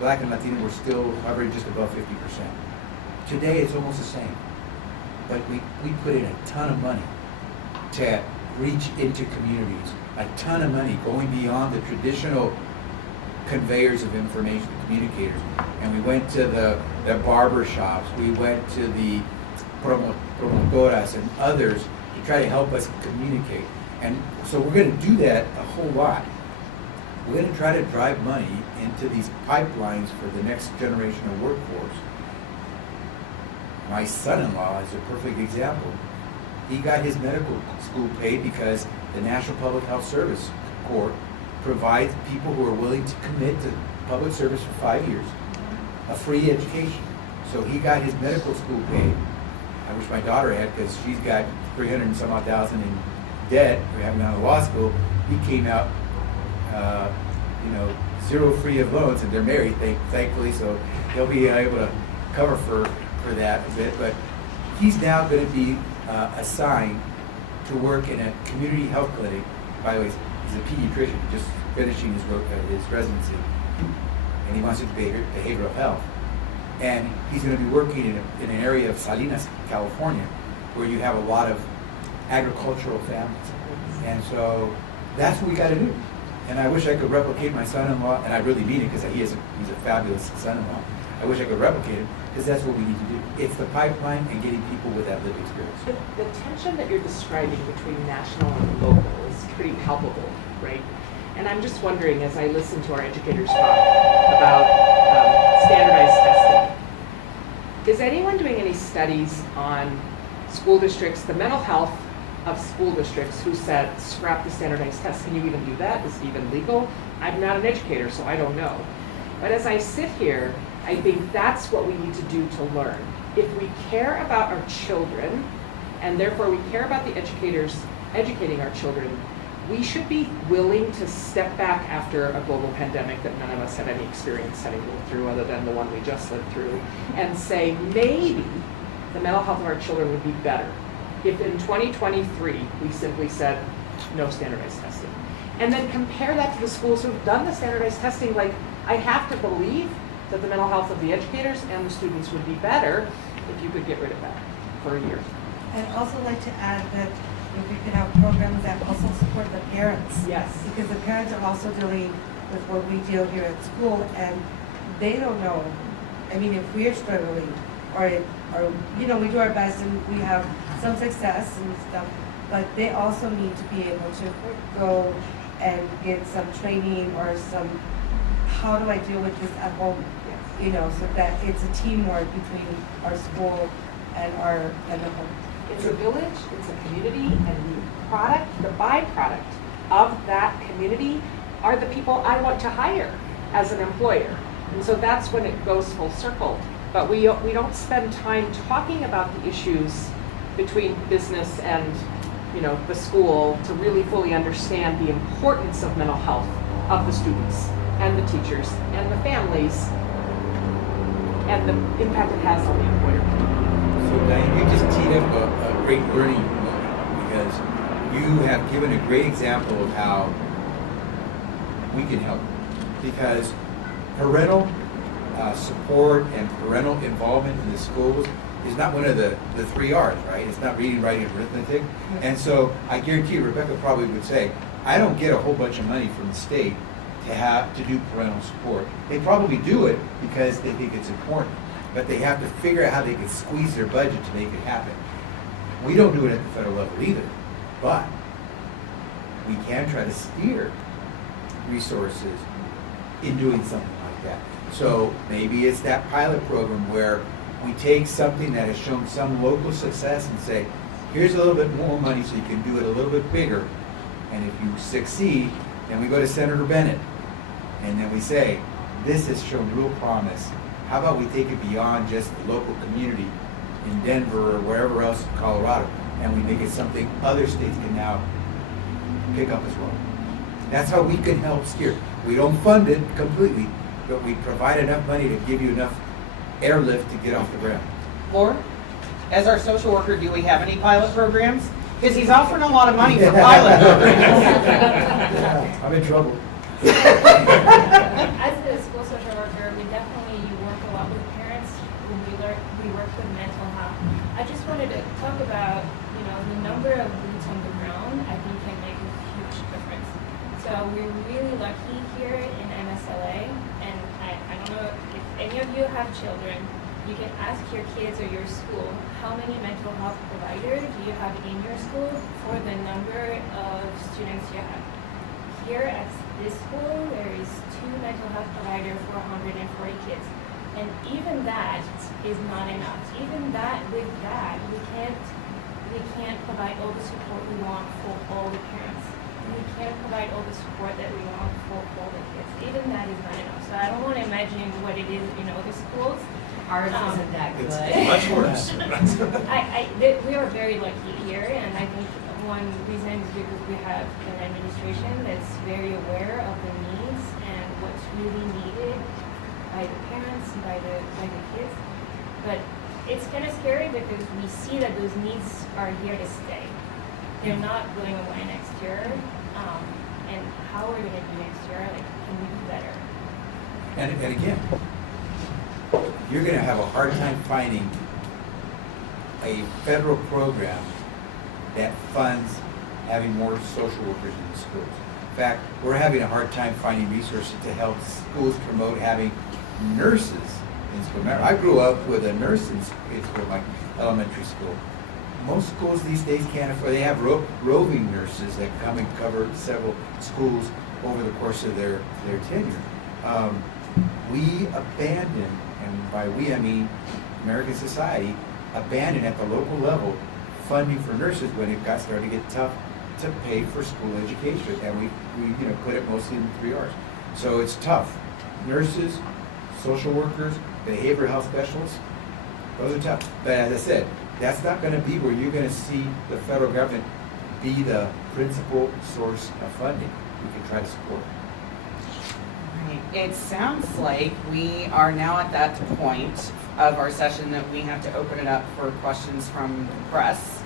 Black and Latino were still hovering just above 50%. Today it's almost the same. But we put in a ton of money to reach into communities, a ton of money going beyond the traditional conveyors of information, the communicators. And we went to the barber shops, we went to the promotoras and others to try to help us communicate. And so we're going to do that a whole lot. We're going to try to drive money into these pipelines for the next generation of workforce. My son-in-law is a perfect example. He got his medical school paid because the National Public Health Service Corps provides people who are willing to commit to public service for 5 years, a free education. So he got his medical school paid. I wish my daughter had, because she's got 300 and some odd thousand in debt for having gone to law school. He came out, zero free of loans, and they're married, thankfully, so he'll be able to cover for that a bit. But he's now going to be assigned to work in a community health clinic. By the way, he's a pediatrician, just finishing his residency, and he wants to do behavioral health. And he's going to be working in an area of Salinas, California, where you have a lot of agricultural families. And so that's what we got to do. And I wish I could replicate my son-in-law, and I really mean it, because he's a fabulous son-in-law. I wish I could replicate it, because that's what we need to do. It's the pipeline and getting people with that lived experience. The tension that you're describing between national and local is pretty palpable, right? And I'm just wondering, as I listen to our educators talk about standardized testing, is anyone doing any studies on school districts, the mental health of school districts who said, scrap the standardized tests? Can you even do that? Is it even legal? I'm not an educator, so I don't know. But as I sit here, I think that's what we need to do to learn. If we care about our children, and therefore we care about the educators educating our children, we should be willing to step back after a global pandemic that none of us have any experience having lived through other than the one we just lived through, and say maybe the mental health of our children would be better if in 2023 we simply said no standardized testing. And then compare that to the schools who've done the standardized testing. Like, I have to believe that the mental health of the educators and the students would be better if you could get rid of that for a year. I'd also like to add that if we could have programs that also support the parents. Yes. Because the parents are also dealing with what we deal here at school, and they don't know. I mean, if we're struggling, or we do our best and we have some success and stuff, but they also need to be able to go and get some training or some, how do I deal with this at home? So that it's a teamwork between our school and the home. It's a village, it's a community, and the byproduct of that community are the people I want to hire as an employer. And so that's when it goes full circle. But we don't spend time talking about the issues between business and the school to really fully understand the importance of mental health of the students and the teachers and the families and the impact it has on the employer. So Dianne, you just teed up a great learning moment, because you have given a great example of how we can help. Because parental support and parental involvement in the schools is not one of the 3 R's, right? It's not reading, writing, and arithmetic. And so I guarantee you, Rebecca probably would say, I don't get a whole bunch of money from the state to do parental support. They probably do it because they think it's important, but they have to figure out how they can squeeze their budget to make it happen. We don't do it at the federal level either, but we can try to steer resources in doing something like that. So maybe it's that pilot program where we take something that has shown some local success and say, here's a little bit more money so you can do it a little bit bigger. And if you succeed, then we go to Senator Bennett. And then we say, this has shown real promise. How about we take it beyond just the local community in Denver or wherever else in Colorado, and we make it something other states can now pick up as well. That's how we can help steer. We don't fund it completely, but we provide enough money to give you enough airlift to get off the ground. Lauren, as our social worker, do we have any pilot programs? Because he's offering a lot of money for pilot programs. I'm in trouble. As a school social worker, we definitely work a lot with parents. We work with mental health. I just wanted to talk about, the number of boots on the ground, I think can make a huge difference. So we're really lucky here in MSLA, and I don't know if any of you have children, you can ask your kids or your school how many mental health health provider do you have in your school for the number of students you have? Here at this school, there is 2 mental health providers for 140 kids. And even that is not enough. Even that, with that, we can't provide all the support we want for all the parents. We can't provide all the support that we want for all the kids. Even that is not enough. So I don't want to imagine what it is in other schools. Ours isn't that good. It's much worse. We are very lucky here, and I think one reason is because we have an administration that's very aware of the needs and what's really needed by the parents and by the kids. But it's kind of scary because we see that those needs are here to stay. They're not going away next year. And how are we going to do next year? Like, can we do better? And again, you're going to have a hard time finding a federal program that funds having more social workers in the schools. In fact, we're having a hard time finding resources to help schools promote having nurses in school. Remember, I grew up with a nurse in school, like elementary school. Most schools these days can't afford. They have roving nurses that come and cover several schools over the course of their tenure. We abandoned, and by we I mean American society, abandoned at the local level funding for nurses when it started to get tough to pay for school education, and we put it mostly in 3 R's. So it's tough. Nurses, social workers, behavioral health specialists, those are tough. But as I said, that's not going to be where you're going to see the federal government be the principal source of funding we can try to support. Right. It sounds like we are now at that point of our session that we have to open it up for questions from the press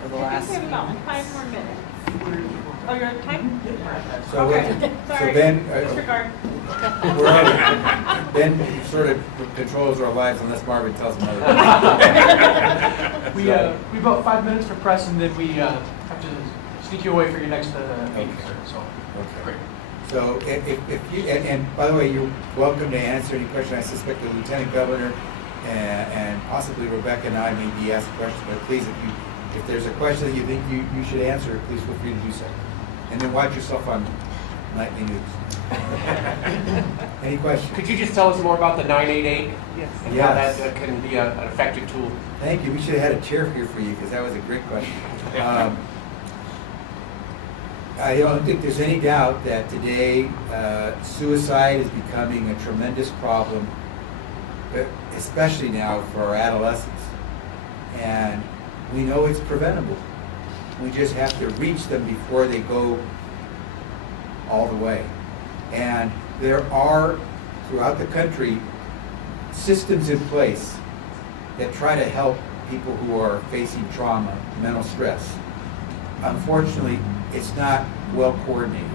for the last. I think we have about 5 more minutes. Oh, you're at time? So, okay. Sorry. So Ben, disregard. Ben sort of controls our lives unless Marvin tells him otherwise. We have about 5 minutes for press, and then we have to sneak you away for your next meeting, sir. So, okay. Great. So if you, and by the way, you're welcome to answer any question. I suspect the Lieutenant Governor and possibly Rebecca and I may be asked questions, but please, if there's a question that you think you should answer, please feel free to do so. And then watch yourself on nightly news. Any questions? Could you just tell us more about the 988? Yes. And Yes. how that can be an effective tool? Thank you. We should have had a chair here for you because that was a great question. I don't think there's any doubt that today suicide is becoming a tremendous problem, especially now for our adolescents. And we know it's preventable. We just have to reach them before they go all the way. And there are, throughout the country, systems in place that try to help people who are facing trauma, mental stress. Unfortunately, it's not well coordinated.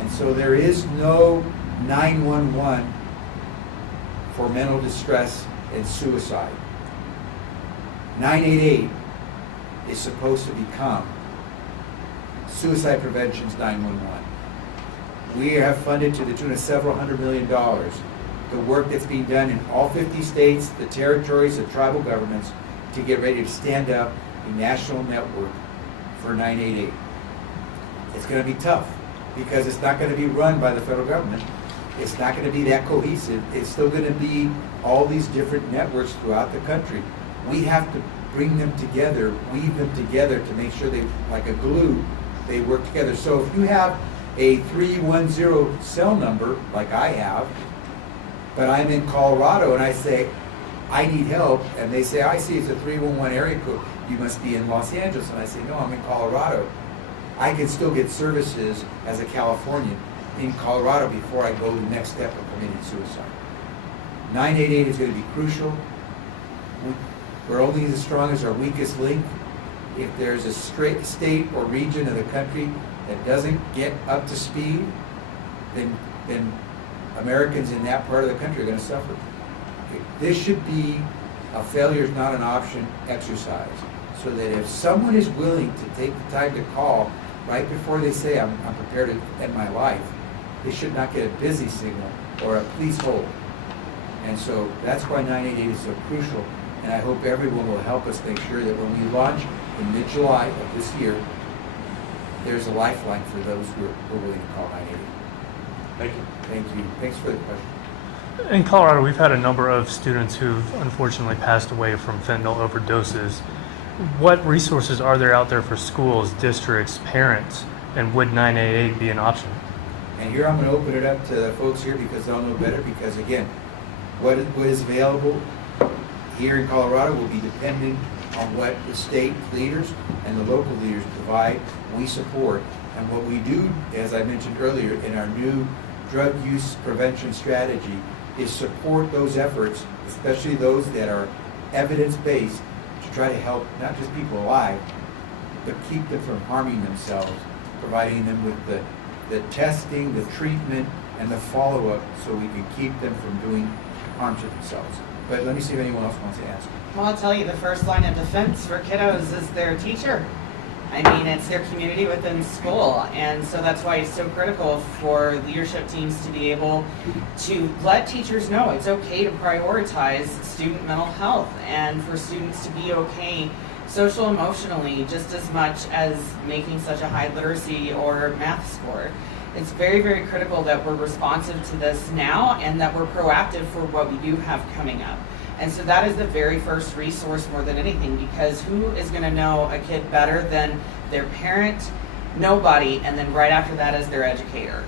And so there is no 911 for mental distress and suicide. 988 is supposed to become Suicide Prevention's 911. We have funded to the tune of several $100 million the work that's being done in all 50 states, the territories, the tribal governments to get ready to stand up a national network for 988. It's going to be tough because it's not going to be run by the federal government. It's not going to be that cohesive. It's still going to be all these different networks throughout the country. We have to bring them together, weave them together to make sure they, like a glue, they work together. So if you have a 310 cell number, like I have, but I'm in Colorado and I say, I need help, and they say, I see it's a 311 area code, you must be in Los Angeles. And I say, no, I'm in Colorado. I can still get services as a Californian in Colorado before I go to the next step of committing suicide. 988 is going to be crucial. We're only as strong as our weakest link. If there's a state or region of the country that doesn't get up to speed, then Americans in that part of the country are going to suffer. This should be a failure is not an option exercise, so that if someone is willing to take the time to call right before they say, I'm prepared to end my life, they should not get a busy signal or a please hold. And so that's why 988 is so crucial. And I hope everyone will help us make sure that when we launch in mid-July of this year, there's a lifeline for those who are willing to call 988. Thank you. Thank you. Thanks for the question. In Colorado, we've had a number of students who've unfortunately passed away from fentanyl overdoses. What resources are there out there for schools, districts, parents, and would 988 be an option? And here I'm going to open it up to the folks here because they'll know better, because again, what is available here in Colorado will be dependent on what the state leaders and the local leaders provide. We support, and what we do, as I mentioned earlier, in our new drug use prevention strategy, is support those efforts, especially those that are evidence-based, to try to help not just people alive, but keep them from harming themselves, providing them with the testing, the treatment, and the follow-up so we can keep them from doing harm to themselves. But let me see if anyone else wants to answer. Well, I'll tell you, the first line of defense for kiddos is their teacher. I mean, it's their community within school, and so that's why it's so critical for leadership teams to be able to let teachers know it's okay to prioritize student mental health and for students to be okay social emotionally just as much as making such a high literacy or math score. It's very, very critical that we're responsive to this now and that we're proactive for what we do have coming up. And so that is the very first resource more than anything, because who is going to know a kid better than their parent? Nobody. And then right after that is their educator.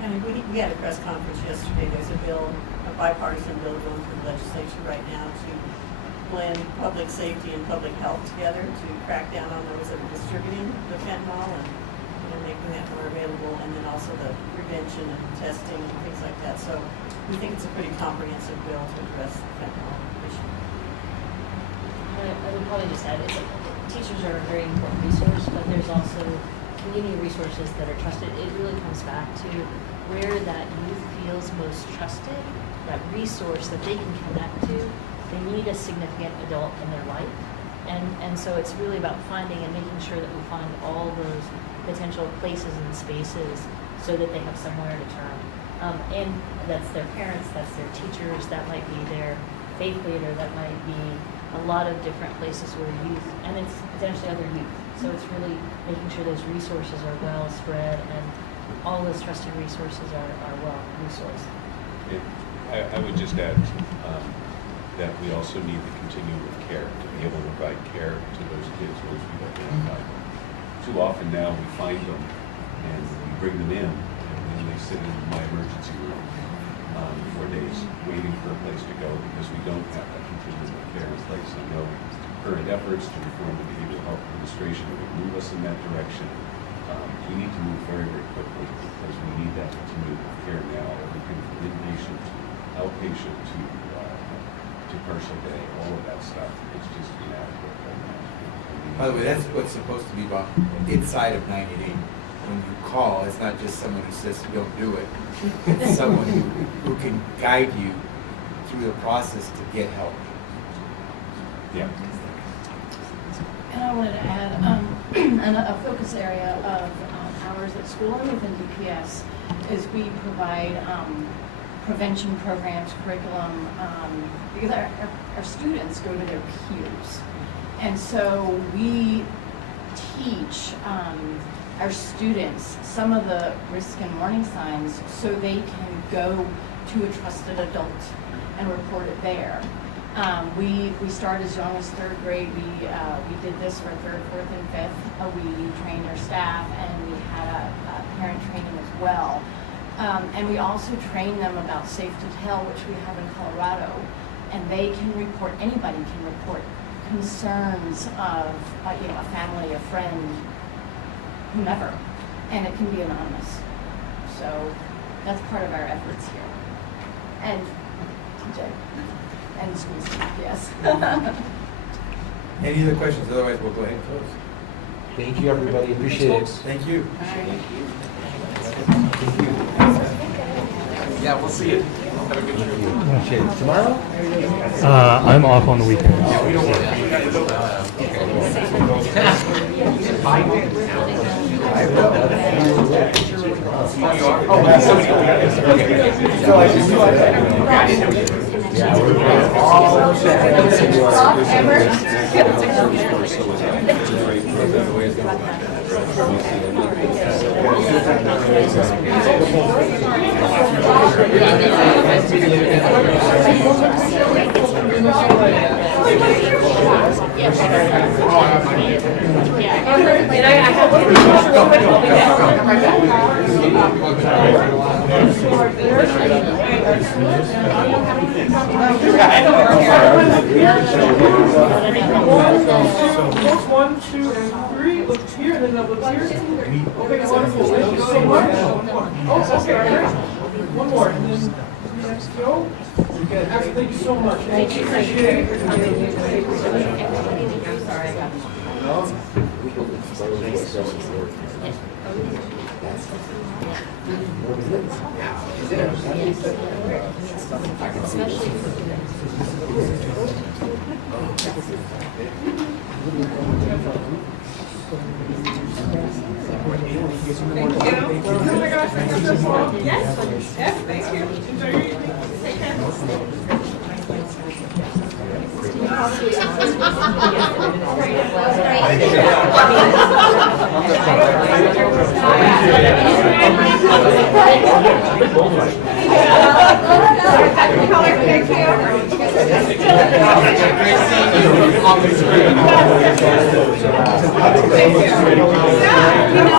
And we had a press conference yesterday. There's a bill, a bipartisan bill going through the legislature right now to blend public safety and public health together to crack down on those that are distributing the fentanyl and making that more available, and then also the prevention and testing and things like that. So we think it's a pretty comprehensive bill to address the fentanyl issue. I would probably just add, teachers are a very important resource, but there's also community resources that are trusted. It really comes back to where that youth feels most trusted, that resource that they can connect to. They need a significant adult in their life. And so it's really about finding and making sure that we find all those potential places and spaces so that they have somewhere to turn. And that's their parents, that's their teachers, that might be their faith leader, that might be a lot of different places where youth, and it's potentially other youth. So it's really making sure those resources are well spread and all those trusted resources are well resourced. I would just add that we also need the continuum of care to be able to provide care to those kids, those we've identified. Too often now we find them and we bring them in, and then they sit in my emergency room for days waiting for a place to go because we don't have that continuum of care in place. I know current efforts to reform the Behavioral Health Administration would move us in that direction. We need to move very, very quickly because we need that continuum of care now, everything from inpatient to outpatient to partial day, all of that stuff. It's just inadequate right now. By the way, that's what's supposed to be inside of 988. When you call, it's not just someone who says don't do it. It's someone who can guide you through the process to get help. Yeah. And I wanted to add a focus area of ours at school and within DPS is we provide prevention programs, curriculum, because our students go to their peers. And so we teach our students some of the risk and warning signs so they can go to a trusted adult and report it there. We start as young as third grade. We did this for third, fourth, and fifth. We trained our staff, and we had a parent training as well. And we also train them about Safe to Tell, which we have in Colorado. And they can report, anybody can report concerns of a family, a friend, whomever, and it can be anonymous. So that's part of our efforts here. And TJ. And schools, yes. Any other questions? Otherwise, we'll go ahead and close. Thank you, everybody. Appreciate it. Thank you. Yeah, we'll see you. Have a good trip. Appreciate it. Tomorrow? I'm off on the weekend. Yeah, we don't want One, two, three. Look here, and then look here. Okay, wonderful. Thank you so much. Oh, okay, all right. One more, and then next go. Thank you so much. Thank you. Appreciate it. I'm sorry, I got Oh my gosh, thank you so much. Yes, yes, thank you. Enjoy your evening. Take care. Thank you.